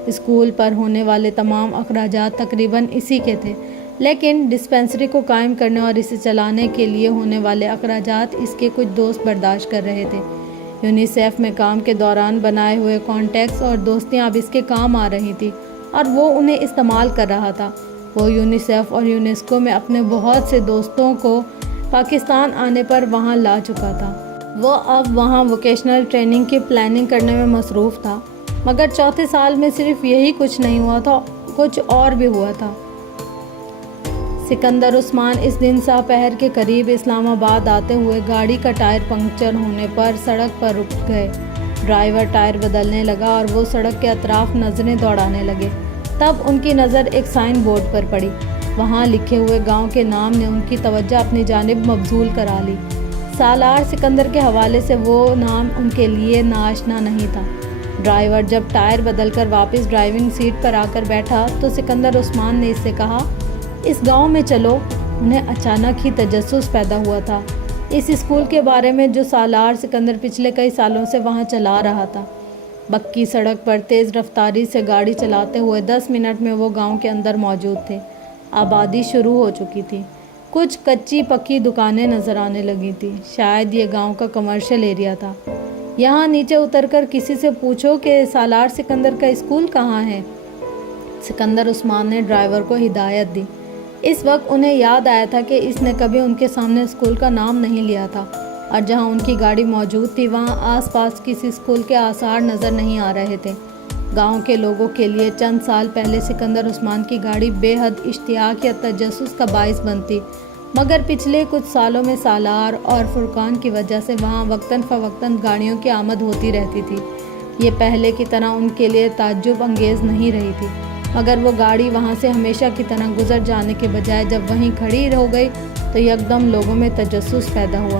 اسکول پر ہونے والے تمام اخراجات تقریباً اسی کے تھے، لیکن ڈسپنسری کو قائم کرنے اور اسے چلانے کے لیے ہونے والے اخراجات اس کے کچھ دوست برداشت کر رہے تھے۔ یونیسیف میں کام کے دوران بنائے ہوئے کانٹیکٹس اور دوستیاں اب اس کے کام آ رہی تھیں، اور وہ انہیں استعمال کر رہا تھا۔ وہ یونیسیف اور یونیسکو میں اپنے بہت سے دوستوں کو پاکستان آنے پر وہاں لا چکا تھا۔ وہ اب وہاں ووکیشنل ٹریننگ کی پلاننگ کرنے میں مصروف تھا، مگر چوتھے سال میں صرف یہی کچھ نہیں ہوا تھا، کچھ اور بھی ہوا تھا۔ سکندر عثمان اس دن ساپہر کے قریب اسلام آباد آتے ہوئے گاڑی کا ٹائر پنکچر ہونے پر سڑک پر رک گئے۔ ڈرائیور ٹائر بدلنے لگا اور وہ سڑک کے اطراف نظریں دوڑانے لگے۔ تب ان کی نظر ایک سائن بورڈ پر پڑی۔ وہاں لکھے ہوئے گاؤں کے نام نے ان کی توجہ اپنی جانب مبذول کرا لی۔ سالار سکندر کے حوالے سے وہ نام ان کے لیے ناآشنا نہیں تھا۔ ڈرائیور جب ٹائر بدل کر واپس ڈرائیونگ سیٹ پر آ کر بیٹھا تو سکندر عثمان نے اس سے کہا، اس گاؤں میں چلو۔ انہیں اچانک ہی تجسس پیدا ہوا تھا اس اسکول کے بارے میں جو سالار سکندر پچھلے کئی سالوں سے وہاں چلا رہا تھا۔ بکی سڑک پر تیز رفتاری سے گاڑی چلاتے ہوئے 10 منٹ میں وہ گاؤں کے اندر موجود تھے۔ آبادی شروع ہو چکی تھی، کچھ کچی پکی دکانیں نظر آنے لگی تھی، شاید یہ گاؤں کا کمرشل ایریا تھا۔ یہاں نیچے اتر کر کسی سے پوچھو کہ سالار سکندر کا اسکول کہاں ہے۔ سکندر عثمان نے ڈرائیور کو ہدایت دی۔ اس وقت انہیں یاد آیا تھا کہ اس نے کبھی ان کے سامنے اسکول کا نام نہیں لیا تھا، اور جہاں ان کی گاڑی موجود تھی وہاں آس پاس کسی اسکول کے آثار نظر نہیں آ رہے تھے۔ گاؤں کے لوگوں کے لیے چند سال پہلے سکندر عثمان کی گاڑی بے حد اشتیاق یا تجسس کا باعث بنتی، مگر پچھلے کچھ سالوں میں سالار اور فرقان کی وجہ سے وہاں وقتاً فوقتاً گاڑیوں کی آمد ہوتی رہتی تھی۔ یہ پہلے کی طرح ان کے لیے تعجب انگیز نہیں رہی تھی، مگر وہ گاڑی وہاں سے ہمیشہ کی طرح گزر جانے کے بجائے جب وہیں کھڑی ہو گئی تو یکدم لوگوں میں تجسس پیدا ہوا۔